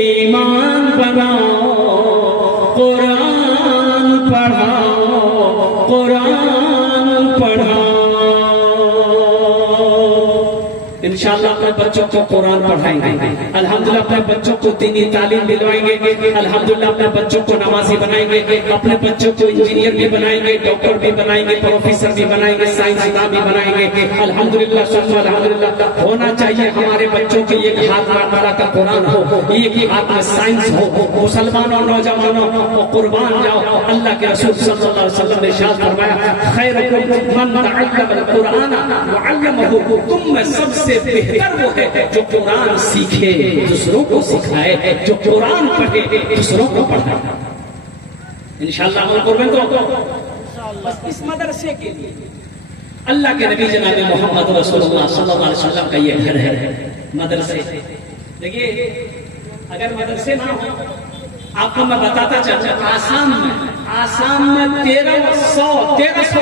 ईमान बनाओ, कुरान पढ़ाओ। इंशाअल्लाह अपने बच्चों को कुरान पढ़ाएंगे, अल्हम्दुलिल्लाह अपने बच्चों को दीनी तालीम दिलवाएंगे, अल्हम्दुलिल्लाह अपने बच्चों को नमाजी बनाएंगे, अपने बच्चों को इंजीनियर भी बनाएंगे, डॉक्टर भी बनाएंगे, प्रोफेसर भी बनाएंगे, साइंसदान भी बनाएंगे। अल्हम्दुलिल्लाह सुम्मा अल्हम्दुलिल्लाह। होना चाहिए हमारे बच्चों के एक हाथ में अल्लाह का कुरान हो, एक ही हाथ में साइंस हो। मुसलमानों, नौजवानों को कुर्बान जाओ। अल्लाह के रसूल सल्लल्लाहु अलैहि वसल्लम ने इरशाद फरमाया, खैरुकुम मन तअल्लम कुरान व अल्लमहु। तुम में सबसे बेहतर वो है जो कुरान सीखे, दूसरों को सिखाए, जो कुरान पढ़े, दूसरों को पढ़ाए। इंशाअल्लाह हम कुर्बान तो बस इस मदरसे के लिए अल्लाह के नबी जनाब मोहम्मद रसूलुल्लाह सल्लल्लाहु अलैहि वसल्लम का ये घर है, मदरसे। देखिए, अगर मदरसे ना हो, आपको मैं बताता चलूं, आसाम में 1300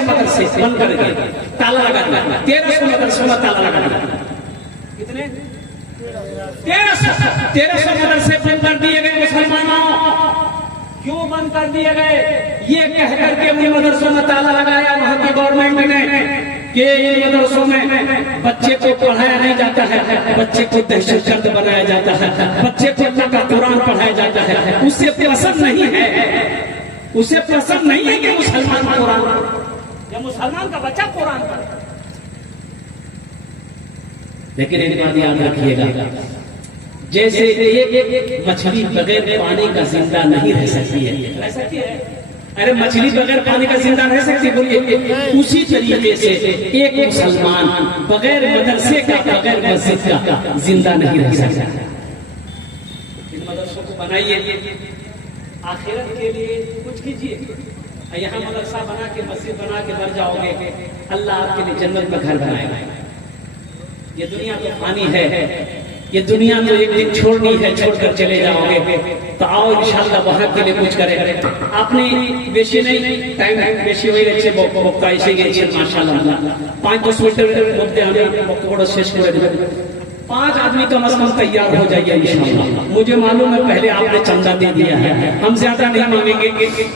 मदरसे बंद कर दिए, ताला लगा दिया। 1300 मदरसों में ताला लगा दिया। कितने? 1300 मदरसे बंद कर दिए गए मुसलमानों। क्यों बंद कर दिए गए? ये कह करके उन मदरसों में ताला लगाया वहां की गवर्नमेंट ने कि इन मदरसों में बच्चे को पढ़ाया नहीं जाता है, बच्चे को दहशतगर्द बनाया जाता है, बच्चे को अल्लाह का कुरान पढ़ाया जाता है। उसे पसंद नहीं है कि मुसलमान कुरान, या मुसलमान का बच्चा कुरान पढ़े। लेकिन एक बात याद रखिएगा, जैसे एक मछली बगैर पानी का जिंदा नहीं रह सकती है, रह सकती है? अरे मछली बगैर पानी का जिंदा रह सकती है, बोलिए। उसी तरीके से एक मुसलमान बगैर मदरसे का, बगैर मस्जिद का जिंदा नहीं रह सकता। इन मदरसों को बनाइए, आखिरत के लिए कुछ कीजिए। यहाँ मदरसा बना के, मस्जिद बना के मर जाओगे, अल्लाह आपके लिए जन्नत में घर बनाएगा। ये दुनिया तो फानी है, ये दुनिया तो एक दिन छोड़नी है, छोड़कर चले जाओगे। तो आओ इंशाअल्लाह वहां के लिए कुछ करें। आपने बेशी नहीं टाइम बेशी হয়ে গেছে, বক্তা এসে গেছে মাশাআল্লাহ। 5-10 মিনিটের মধ্যে আমি বক্তব্য শেষ করে দেব। 5 आदमी कम से कम तैयार हो जाइए इंशाअल्लाह। मुझे मालूम है पहले आपने चंदा दे दिया है, हम ज्यादा नहीं मांगेंगे।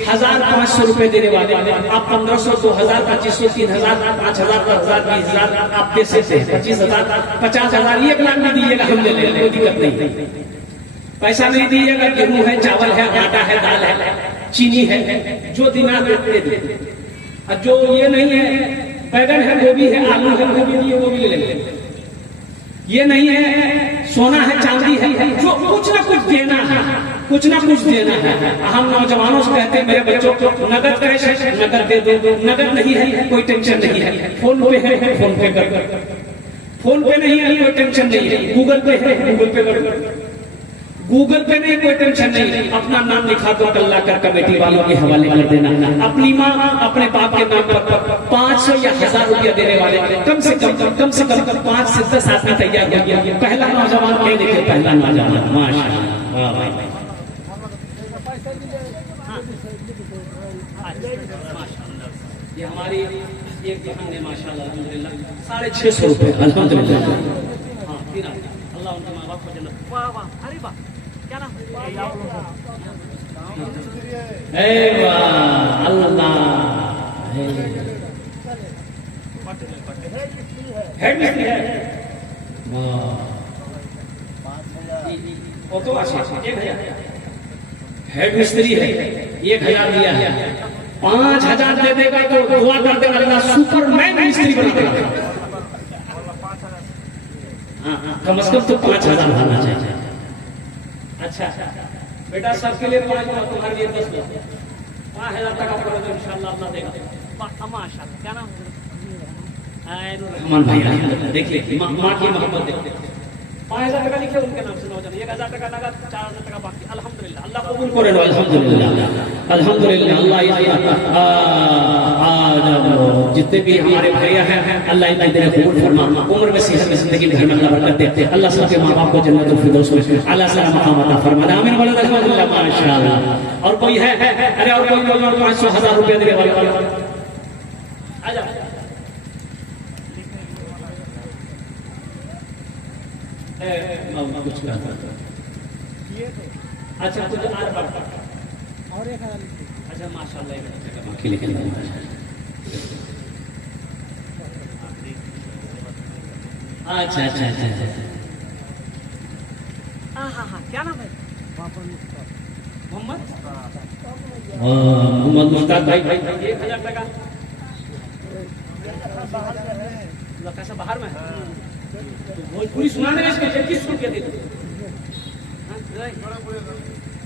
1500 रुपए देने वाले आप 1500, 2000, 2500, 3000, 5000, 10,000, 20,000 आप दे सकते हैं। 25,000, 50,000, 1 लाख भी दीजिएगा, हम ले लेंगे, कोई दिक्कत नहीं। पैसा नहीं दीजिएगा, गेहूं है, चावल है, आटा है, दाल है, चीनी है, जो दिना दे दे। और जो ये नहीं है, बैगन है, गोभी है, आलू है, गोभी नहीं है, वो भी ले लेंगे। ये नहीं है सोना है, चांदी है, जो कुछ ना कुछ देना है, कुछ ना कुछ देना है। हम नौजवानों से कहते हैं मेरे बच्चों को नगद कैश है, नगद दे दो, नगद नहीं है कोई टेंशन नहीं है, फोन पे है फोन पे कर, फोन पे नहीं है कोई टेंशन नहीं है, गूगल पे है गूगल पे कर। गूगल पे नहीं, कोई टेंशन नहीं, अपना नाम लिखा दो, अल्लाह कर कमेटी वालों के हवाले कर देना। अपनी माँ अपने बाप के नाम पर 500 या 1000 रुपया देने वाले कम से कम 5 से 10 आदमी तैयार हो गया। पहला नौजवान कह देखिए, पहला नौजवान माशाल्लाह। ये हमारी एक बहन ने माशाल्लाह अल्हम्दुलिल्लाह 650 रुपए अल्हम्दुलिल्लाह। हाँ, अल्लाह उनके माँ बाप को जन्नत। वाह वाह, अरे वाह, क्या नाम है? वाह अल्लाह, हेड मिस्त्री है। वो तो अच्छे 1000 हेड मिस्त्री है, 1000 दिया है। 5000 दे देगा तो दुआ कर देगा अल्लाह सुपरमैन मिस्त्री बना देगा। कम से कम तो 5000 होना चाहिए। अच्छा बेटा, सबके लिए 5, तुम्हारे लिए 10, 5000 तक आपको इंशाल्लाह अल्लाह देगा। माशाल्लाह, क्या नाम है? रहमान भाई, देखिए माँ की मोहब्बत देखिए। 5000 टका लिखे उनके नाम से नौजवान, 1000 टका नगद, 4000 टका बाकी। अल्हम्दुलिल्लाह, अल्लाह कबूल करे। अल्हम्दुलिल्लाह अल्हम्दुलिल्लाह। अल्लाह जितने भी हमारे भैया हैं अल्लाह इनकी दिल कबूल फरमा, उम्र में सेहत में जिंदगी भर में अल्लाह बरकत दे। अल्लाह सबके माँ बाप को जन्नतुल फिरदौस में अल्लाह सलाम मकाम अता फरमा। आमीन वाला अल्हम्दुलिल्लाह माशाअल्लाह। और कोई है? अरे और कोई 500,000 रुपया देने वाला आ जाओ। कुछ अच्छा तो और 1000। अच्छा माशाल्लाह, अच्छा अच्छा अच्छा अच्छा। हाँ, क्या नाम है? मोहम्मद मुश्ताक भाई। 1000 टका कैसा बाहर में भोजपुरी सुनाने में 21 रुपया दे दो।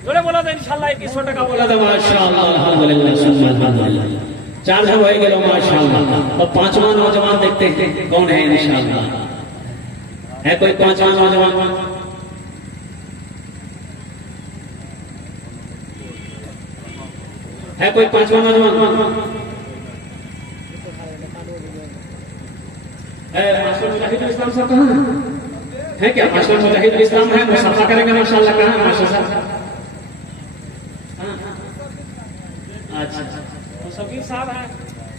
जोड़े बोला था इंशाल्लाह 2100 टका बोला था। माशाल्लाह अल्हम्दुलिल्लाह सुम्मा अल्हम्दुलिल्लाह। 4 जन हो गए माशाल्लाह। और 5वां नौजवान देखते हैं कौन है इंशाल्लाह। है कोई 5वां नौजवान? है कोई 5वां नौजवान? मास्टर मुजाहिद इस्लाम साहब कहाँ है? क्या मास्टर मुजाहिद इस्लाम है? मुसाफा करेंगे माशाल्लाह। कहाँ है मास्टर साहब? अच्छा, तो सबीर साहब है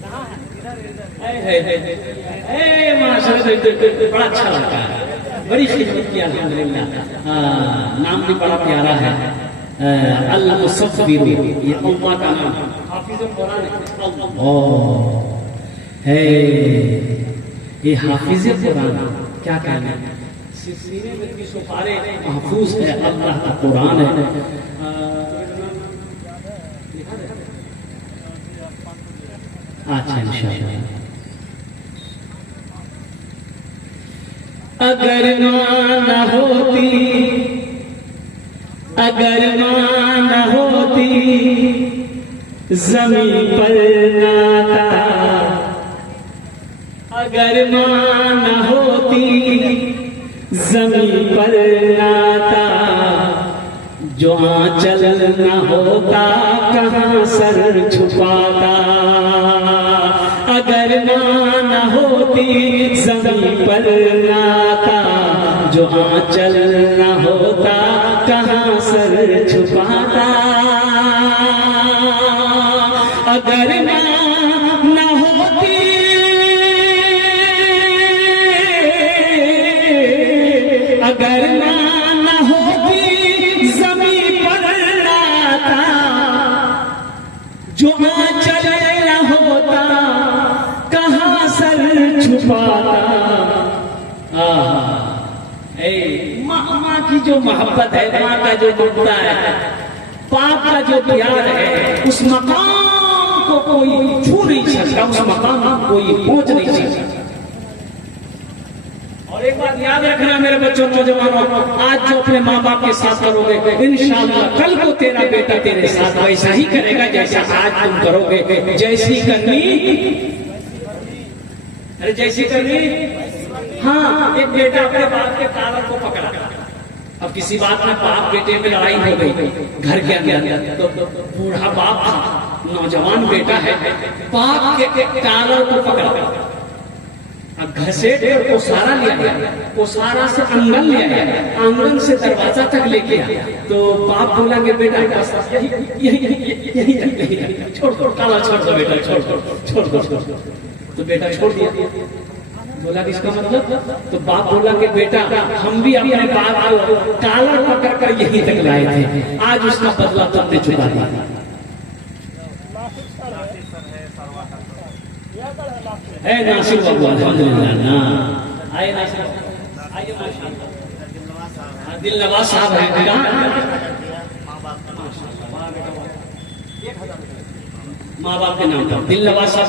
कहाँ है? इधर माशाल्लाह, बड़ा अच्छा लगता है, बड़ी खिदमत किया अल्हम्दुलिल्लाह। नाम भी बड़ा प्यारा है, अल मुसफ़्फ़िर, ये उम्मा का नाम, हाफिज़ कुरान है। ये हाफिज़ कुरान क्या कहना है? सीने में की सुपारे महफूज है, अल्लाह का कुरान है। अच्छा इंशाअल्लाह। अगर मां न होती, अगर मां न होती ज़मीं पर नाता, अगर मां न होती ज़मीं पर नाता, जो आंचल न होता कहाँ सर छुपाता। अगर मां न होती ज़मीं पर नाता, जो आंचल न होता कहाँ सर छुपाता। अगर मां न होती, अगर मां न होती ज़मीं पर नाता, जो आंचल न होता कहाँ सर छुपाता। माँ की जो मोहब्बत है, माँ का जो ममता है, बाप का जो प्यार है, उस मकाम को कोई छू नहीं सकता, उस मकाम को कोई पहुंच नहीं सकता। और एक बात याद रखना मेरे बच्चों, नौजवानों, आज जो अपने माँ बाप के साथ करोगे, इंशाअल्लाह कल को तेरा बेटा तेरे साथ वैसा ही करेगा जैसा आज तुम करोगे। जैसी करनी, अरे जैसी करनी। हाँ, एक बेटा अपने बाप के कालर को पकड़ा, अब किसी बात में बाप बेटे में लड़ाई हो गई घर के अंदर, तो बूढ़ा बाप था, नौजवान बेटा है, बाप के कॉलर को पकड़ा, अब घसीट कर कोसारा लिया गया, कोसारा से आंगन लिया गया, आंगन से दरवाजा तक लेके आया। तो बाप बोला कि बेटा यही छोड़ दो, काला छोड़ दो बेटा, छोड़ दो। तो बेटा छोड़ दिया। बोला किसका मतलब? तो बाप बोला कि बेटा हम भी अपने बाप को कालर पकड़ कर यहीं तक लाए थे, आज उसका बदला तुमने चुका दिया। नासिर बाबू अल्हम्दुलिल्लाह ना आए, नासिर आइए माशाअल्लाह। दिलनवाज साहब है, माँ बाप के नाम पर दिलनवाज साहब,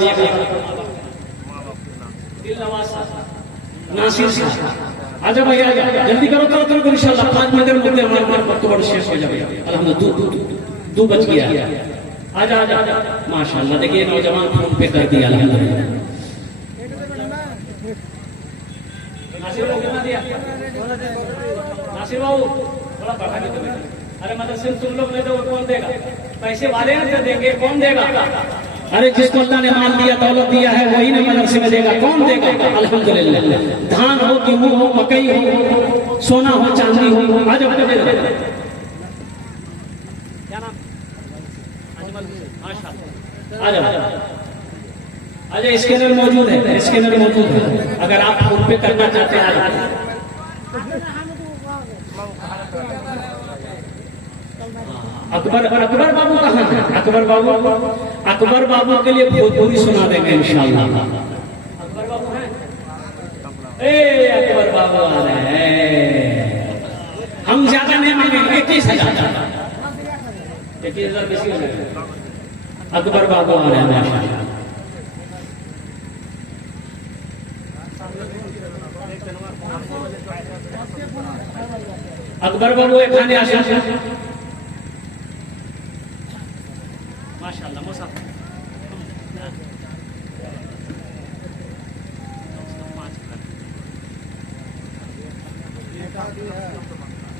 दिलनवाज साहब, नासिर साहब, आजा भाई आजा, जल्दी करो करो इंशाल्लाह 5 मिनट में हमारे वक्त तो शेष हो जाएगा। अल्हम्दुलिल्लाह 2 बज गया, आजा आजा माशाअल्लाह। देखिए नौजवान फोन पे कर दिया अल्हम्दुलिल्लाह। नासिर बाबू कितना दिया? नासिर बाबू थोड़ा बढ़ा के दो। अरे मदरसे में तुम लोग नहीं दो कौन देगा? पैसे वाले हैं देंगे, कौन देगा? अरे जिसको अल्लाह ने माल दिया, दौलत दिया है, वही ना मदरसे में देगा, कौन देगा? अल्हम्दुलिल्लाह। धान हो, गेहूं हो, मकई हो, सोना हो, चांदी हो, आज क्या नाम? अच्छा स्कैनर मौजूद है, स्कैनर मौजूद है, अगर आप फोन पे करना चाहते हैं। अकबर बाबू कहाँ है? अकबर बाबू के लिए भोजपुरी सुना देंगे इंशाअल्लाह। अकबर बाबू है? अकबर बाबू आ रहे हैं। हम ज्यादा नहीं मांगेंगे, 21,000 बेसी हो जाएगा। अकबर बाबू आ रहे हैं माशाअल्लाह। अकबर बाबू एक खाने आशा माशाअल्लाह। मुसाफिर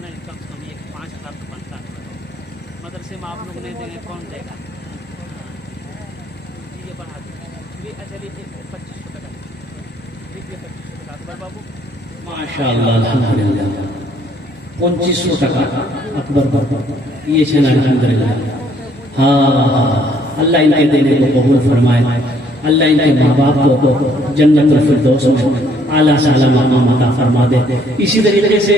नहीं, कम से कम 5,000 तो बनता है। मदरसे में आप लोग नहीं देंगे, कौन देगा? ये बढ़ा दीजिए। अच्छा लीजिए 2500 टका, लीजिए 2500 टका अकबर बाबू। माशाअल्लाह अल्हम्दुलिल्लाह 2500 टका अकबर बाबू, ये छे अल्हम्दुलिल्लाह। हाँ, अल्लाह इनके देने को कबूल फरमाए, अल्लाह इनके माँ बाप को जन्नतुल फिरदौस में आला साला मकाम अता फरमा दे। इसी तरीके से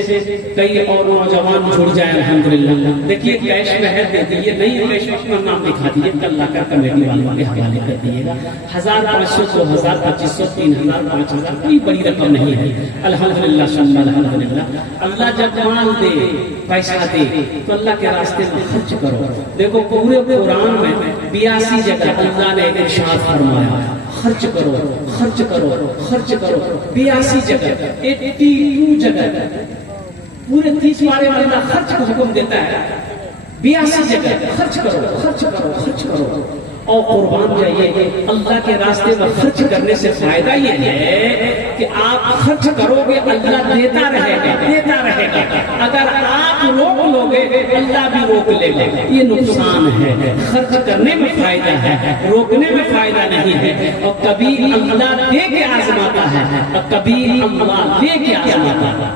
कई और नौजवान जुड़ जाए अल्हम्दुलिल्लाह। देखिए कैश में है दे दीजिए, नहीं कैश अपना नाम लिखा दीजिए, कल लाकर कमेटी वालों के हवाले कर दीजिएगा। 1,500, 2,000, 2,500, 3,000, 5,000 कोई बड़ी रकम नहीं है। अल्हम्दुलिल्लाह सुम्मा अल्हम्दुलिल्लाह। अल्लाह जब माल दे, पैसा दे, तो अल्लाह के रास्ते में खर्च करो। देखो पूरे कुरान में 82 जगह अल्लाह ने इरशाद फरमाया खर्च करो, खर्च करो, खर्च करो। 82 जगह, 82 जगह, पूरे 30 पारे में अल्लाह खर्च को हुक्म देता है। 82 जगह खर्च करो, खर्च करो, खर्च करो और कुर्बान जाइए। अल्लाह के रास्ते में खर्च करने से फायदा ये है कि आप खर्च करोगे, अल्लाह देता रहेगा, देता रहेगा। अगर आप रोक लोगे, अल्लाह भी रोक लेगा। ये नुकसान है। खर्च करने में फायदा है, रोकने में फायदा नहीं है। और कभी अल्लाह दे के आजमाता है और कभी अल्लाह ले के आजमाता है।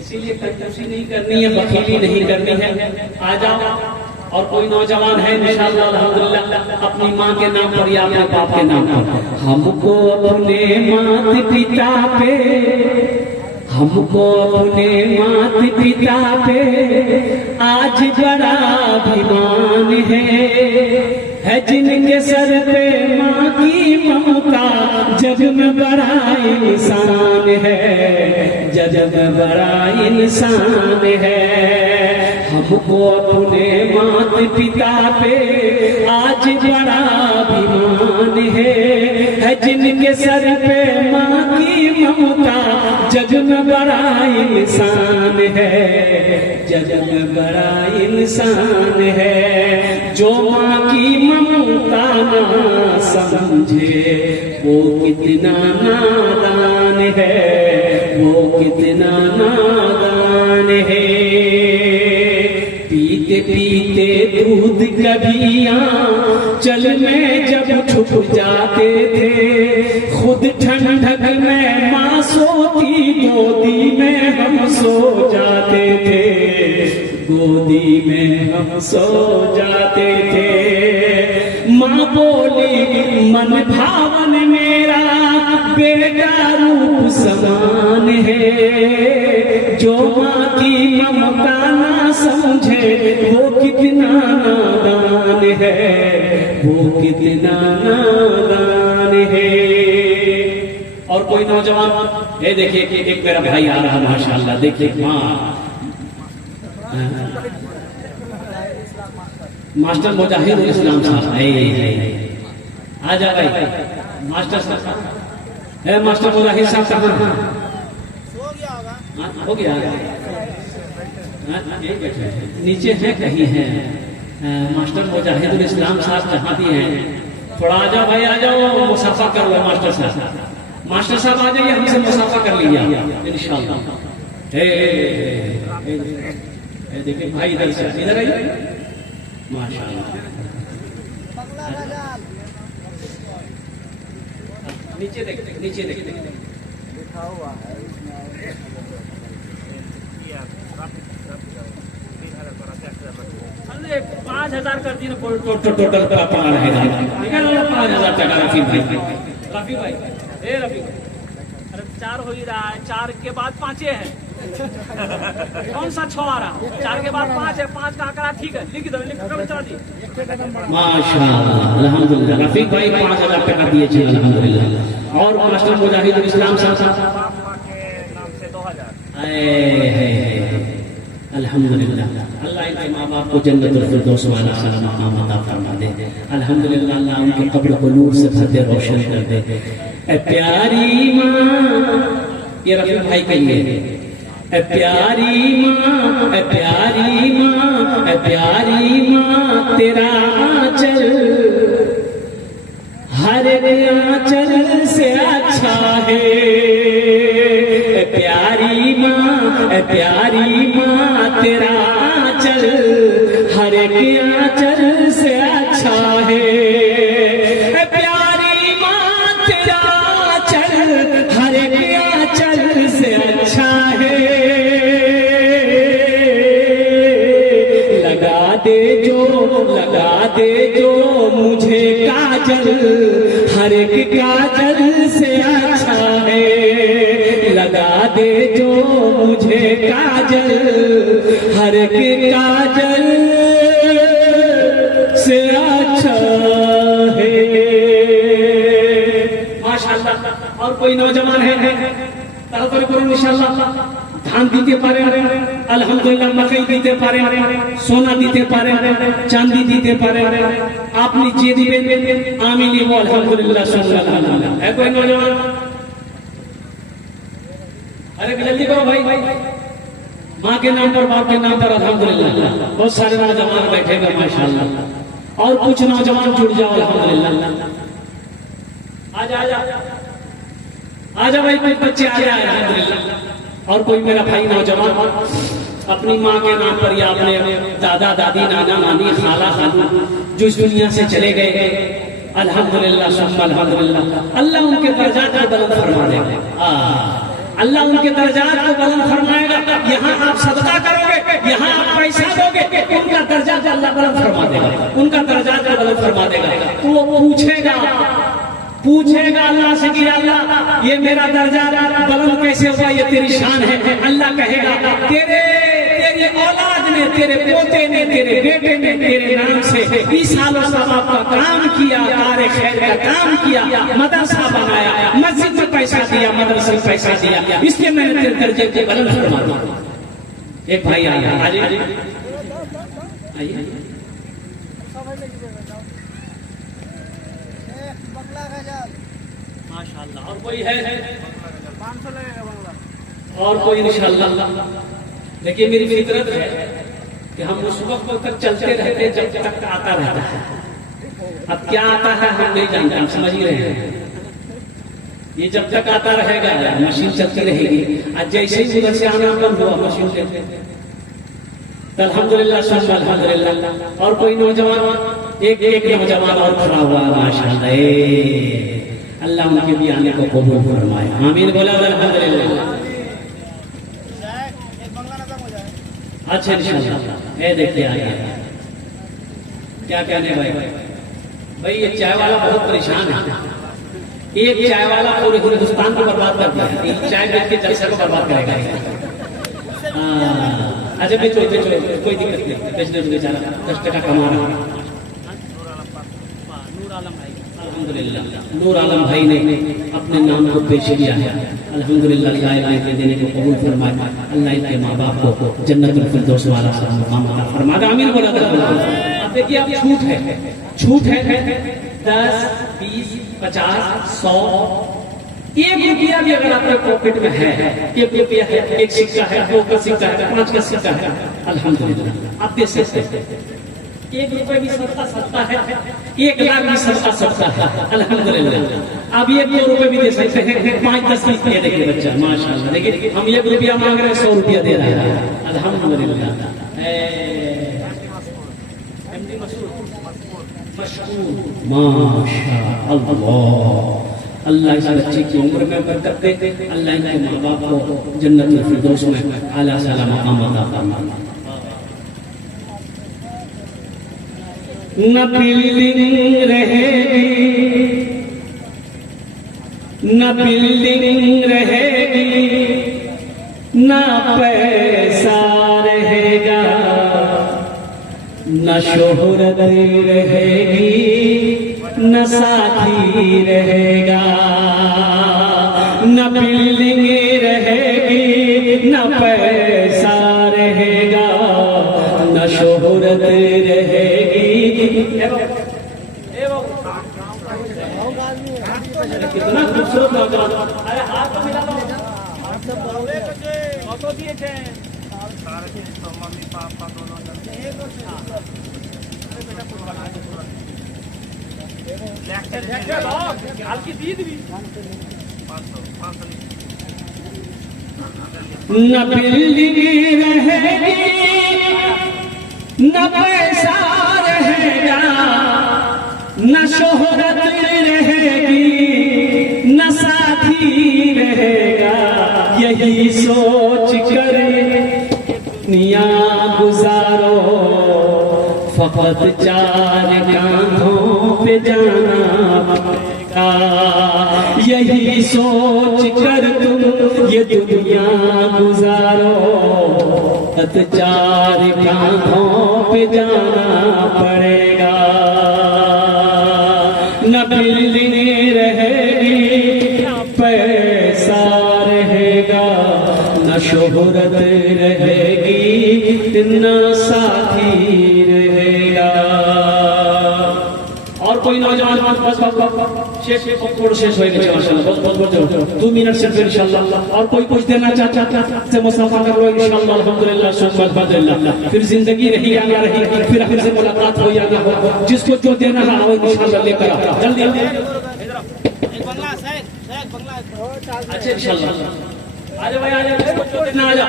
इसीलिए कंजूसी नहीं करनी है, बखीली नहीं करनी है। आ जाओ। और कोई नौजवान है इंशाअल्लाह अल्हम्दुलिल्लाह अपनी माँ के नाम पर या अपने बाप के नाम पर, हमको अपने माता पिता पे, हमको अपने माता पिता पे आज बड़ा अभिमान है जिनके सर पे माँ की ममता जग में बड़ा इंसान है, जग में बड़ा इंसान है। हमको अपने माता पिता पे आज बड़ा अभिमान है जिनके सर पे माँ की ममता जग में बड़ा इंसान है, जग में बड़ा इंसान है। जो माँ की ममता ना समझे वो कितना नादान है, वो कितना नादान पीते पीते दूध कभियां चल में जब छुप जाते थे, खुद ठंडक में माँ सोती, गोदी में हम सो जाते थे, गोदी में हम सो जाते थे। माँ बोली मन भावन मेरा बेटा रूप समान है, जो माँ की ममता ना समझे वो कितना नादान है, वो कितना नादान है। और कोई नौजवान, ये देखिए एक मेरा भाई आ रहा माशाल्लाह, देखिए माँ मास्टर मुजाहिद इस्लाम साहब आ जा भाई, मास्टर साहब है, मास्टर मुजाहिद साहब कहाँ हो गया? नीचे है कहीं है मास्टर मुजाहिदुल इस्लाम साहब जहाँ भी हैं, थोड़ा आ जाओ भाई, आ जाओ, मुसाफा कर लो मास्टर साहब। मास्टर साहब आ जाइए, हमसे मुसाफा कर लीजिए इंशाअल्लाह। देखिए भाई इधर से, इधर आइए माशाअल्लाह। नीचे देखते, नीचे देखते, लिखा हुआ है 5,000 कर दी ना, टोटल पड़ा रहेगा 5,000 टका। रफी भाई, रफी भाई, रफी भाई, अरे 4 हो ही रहा है, 4 के बाद 5 है, कौन सा 6 आ रहा? 4 के बाद 5 है, 5 का आंकड़ा ठीक है, लिख दो, लिख कर बता दी। माशाअल्लाह, अल्हम्दुलिल्लाह, रफीक भाई 5,000 टका दिए थे अल्हम्दुलिल्लाह। और मास्टर मुजाहिदुल इस्लाम साहब के नाम से 2,000। अल्हम्दुलिल्लाह, अल्लाह इनके माँ बाप को जन्नतुल फिरदौस वाला मकाम अता फरमा दे। अल्हम्दुलिल्लाह, अल्लाह उनके कब्र को नूर से भर दे, रोशन कर दे। ए प्यारी माँ, ये रफीक भाई के लिए, ए प्यारी माँ, ए प्यारी माँ, ए प्यारी माँ, तेरा आंचल हर आंचल से अच्छा है। ए प्यारी माँ, ए प्यारी माँ, तेरा आंचल हर आंचल से अच्छा है। ए प्यारी माँ, तेरा आंचल हर आंचल से अच्छा है। लगा दे जो मुझे काजल हर एक काजल से अच्छा है। लगा दे जो मुझे काजल हर एक काजल से अच्छा है। माशाअल्लाह। और कोई नौजवान है তাড়াতাড়ি করুন ইনশাআল্লাহ। ধান দিতে পারে, আলহামদুলিল্লাহ, মকই দিতে পারে, সোনা দিতে পারে, চাঁদি দিতে পারে, আপনি যে দিবেন আমি নিব আলহামদুলিল্লাহ। সুবহানাল্লাহ। একই নওজওয়ান, अरे जल्दी करो भाई, माँ के नाम पर, बाप के नाम पर अल्हम्दुलिल्लाह। बहुत सारे नौजवान बैठे हैं माशाअल्लाह, और कुछ नौजवान जुड़ जाओ अल्हम्दुलिल्लाह। आजा आजा आजा भाई, कोई बच्चे आ जाए अल्हम्दुलिल्लाह। और कोई मेरा भाई नौजवान अपनी माँ के नाम पर या अपने दादा दादी, नाना नानी, खाला खालू जो इस दुनिया से चले गए, अल्हम्दुलिल्लाह सुम्मा अल्हम्दुलिल्लाह, अल्लाह उनके दर्जात को बुलंद फरमा देगा। अल्लाह उनके दर्जात को बुलंद फरमाएगा। यहाँ आप सदका करोगे, यहाँ आप पैसा दोगे, उनका दर्जा अल्लाह बुलंद फरमा देगा, उनका दर्जा बुलंद फरमा देगा। तो वो पूछेगा अल्लाह से कि अल्लाह ये मेरा दर्जा बुलंद कैसे हुआ, ये तेरी शान है। अल्लाह कहेगा तेरी औलाद ने, तेरे पोते ने, तेरे बेटे ने तेरे नाम से 20 सालों सवाब का काम किया, कार्य खैर का काम किया, मदरसा बनाया, मस्जिद में पैसा दिया, मदरसे में पैसा दिया, इसलिए मैंने तेरे दर्जे को बुलंद फरमा दिया। एक भाई आया, आइए माशाअल्लाह। और कोई है 500 लगेगा बंगला, और कोई इंशाअल्लाह। देखिए मेरी फितरत है कि हम उस वक्त तक चलते रहते जब तक आता रहता है। अब क्या आता है हम नहीं जानते, हम समझ ही रहे हैं। ये जब तक आता रहेगा मशीन चलती रहेगी। आज जैसे ही उधर से आना बंद हुआ, मशीन चलते अल्हम्दुलिल्लाह सुम्मा अल्हम्दुलिल्लाह। और कोई नौजवान, एक नौजवान और खड़ा हुआ माशाअल्लाह, अल्लाह उनके भी आने को कबूल फरमाए, आमीन बोला अल्हम्दुलिल्लाह। अच्छा इंशाअल्लाह, ये देखिए आ गया। क्या कहने भाई, ये चाय वाला बहुत परेशान है। एक चाय वाला पूरे हिंदुस्तान को बर्बाद कर दिया, चाय बेच के जलसे को बर्बाद करेगा। अच्छा बेचो बेचो, कोई दिक्कत नहीं, बेच दो बेचारा 10 टका कमा रहा है। अल्हम्दुलिल्लाह नूर आलम भाई ने अपने नाम को पेश किया है, अल्हम्दुलिल्लाह के देने को कबूल फरमाए, अल्लाह इनके माँ बाप को जन्नतुल फिरदौस वाला मकाम अता फरमाए, आमीन बोला। अब देखिए, अब छूट है 10, 20, 50, 100, 1 रुपया भी अगर आपके पॉकेट में है, 1 रुपया है, 1 सिक्का है, 2 का सिक्का है, 5 का सिक्का है, अल्हम्दुलिल्लाह आप दे सकते हैं। 1 रुपये भी सस्ता है, 1 लाख भी सस्ता है, अल्हम्दुलिल्लाह। अब 1-2 रुपये भी दे सकते हैं, 5-10 रुपये। देखिए बच्चा माशाअल्लाह, देखिए हम 1 रुपया मांग रहे हैं, 100 रुपया दे रहा है, अल्हम्दुलिल्लाह। माशाअल्लाह, अल्लाह इस बच्चे की उम्र में बरकत दे, अल्लाह इनके माँ बाप को जन्नतुल फिरदौस में आला साला मकाम अता फरमाए। न बिल्डिंग रहेगी, न बिल्डिंग रहेगी, न पैसा रहेगा, न शोहरत रहेगी, न साथी रहेगा। न बिल्डिंग रहेगी, न पैसा रहेगा, न शोहरत रहेगी। कितना खूबसूरत नौजवान, अरे हाथ तो मिला लो, ऑटो दिए थे मम्मी पापा दोनों। न बिल्डिंग रहेगी, न पैसा रहेगा, न शोहरत रहेगी, न साथी रहेगा। यही सोच कर दुनिया गुजारो, फकत 4 कांधों पे जाना पड़ेगा। यही सोच कर तुम ये दुनिया गुजारो, फकत 4 कांधों पे जाना पड़ेगा। न बिल्डिंग रहेगी, न पैसा रहेगा, न शोहरत रहेगी, न साथी रहेगा। और कोई नौजवान बस शेष हो गए माशाअल्लाह, बहुत 2 मिनट से फिर इंशाअल्लाह। और कोई कुछ देना चाहता से मुसाफा कर लो इंशाअल्लाह, अल्हम्दुलिल्लाह अल्हम्दुलिल्लाह। फिर जिंदगी रही या ना रही, फिर हमसे मुलाकात हो या ना हो, जिसको जो देना है वो इंशाअल्लाह लेकर आओ जल्दी। अच्छा इंशाअल्लाह आजा भाई, आजा, जिसको जो देना आ जा,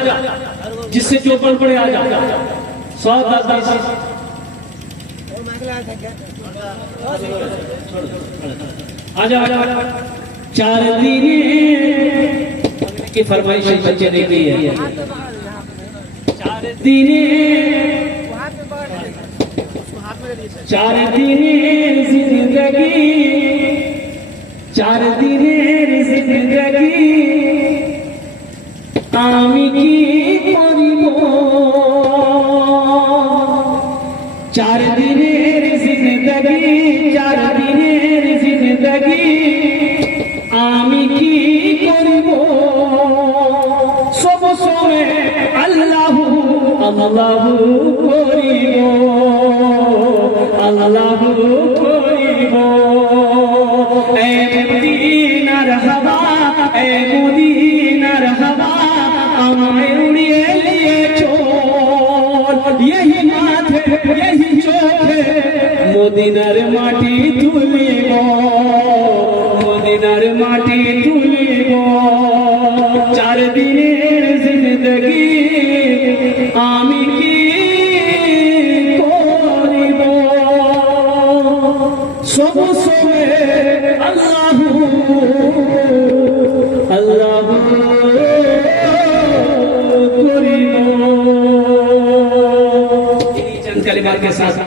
जिससे जो बल पड़े आ जा। 100 10 20 आजा आजा। 4 दिन की फरमाइश बच्चे ने की है, 4 दिन 4 दिन जिंदगी, 4 दिन जिंदगी आमी की करिब। 4 दिनेर जिंदगी, 4 दिनेर जिंदगी आमी की करिब। सब समय আল্লাহু আল্লাহু করিব, আল্লাহু করিব। এ মদিনার হাওয়া, এ মদিনার হাওয়া আমায় উড়িয়ে নিয়ে চল। यही माथे यही चोखे মদিনার মাটি তুলিব, মদিনার মাটি তুলিব। 4 দিনের জিন্দগি আমি কি सब सोए अल्लाह अल्लाह करीम। चंद कलिमात के साथ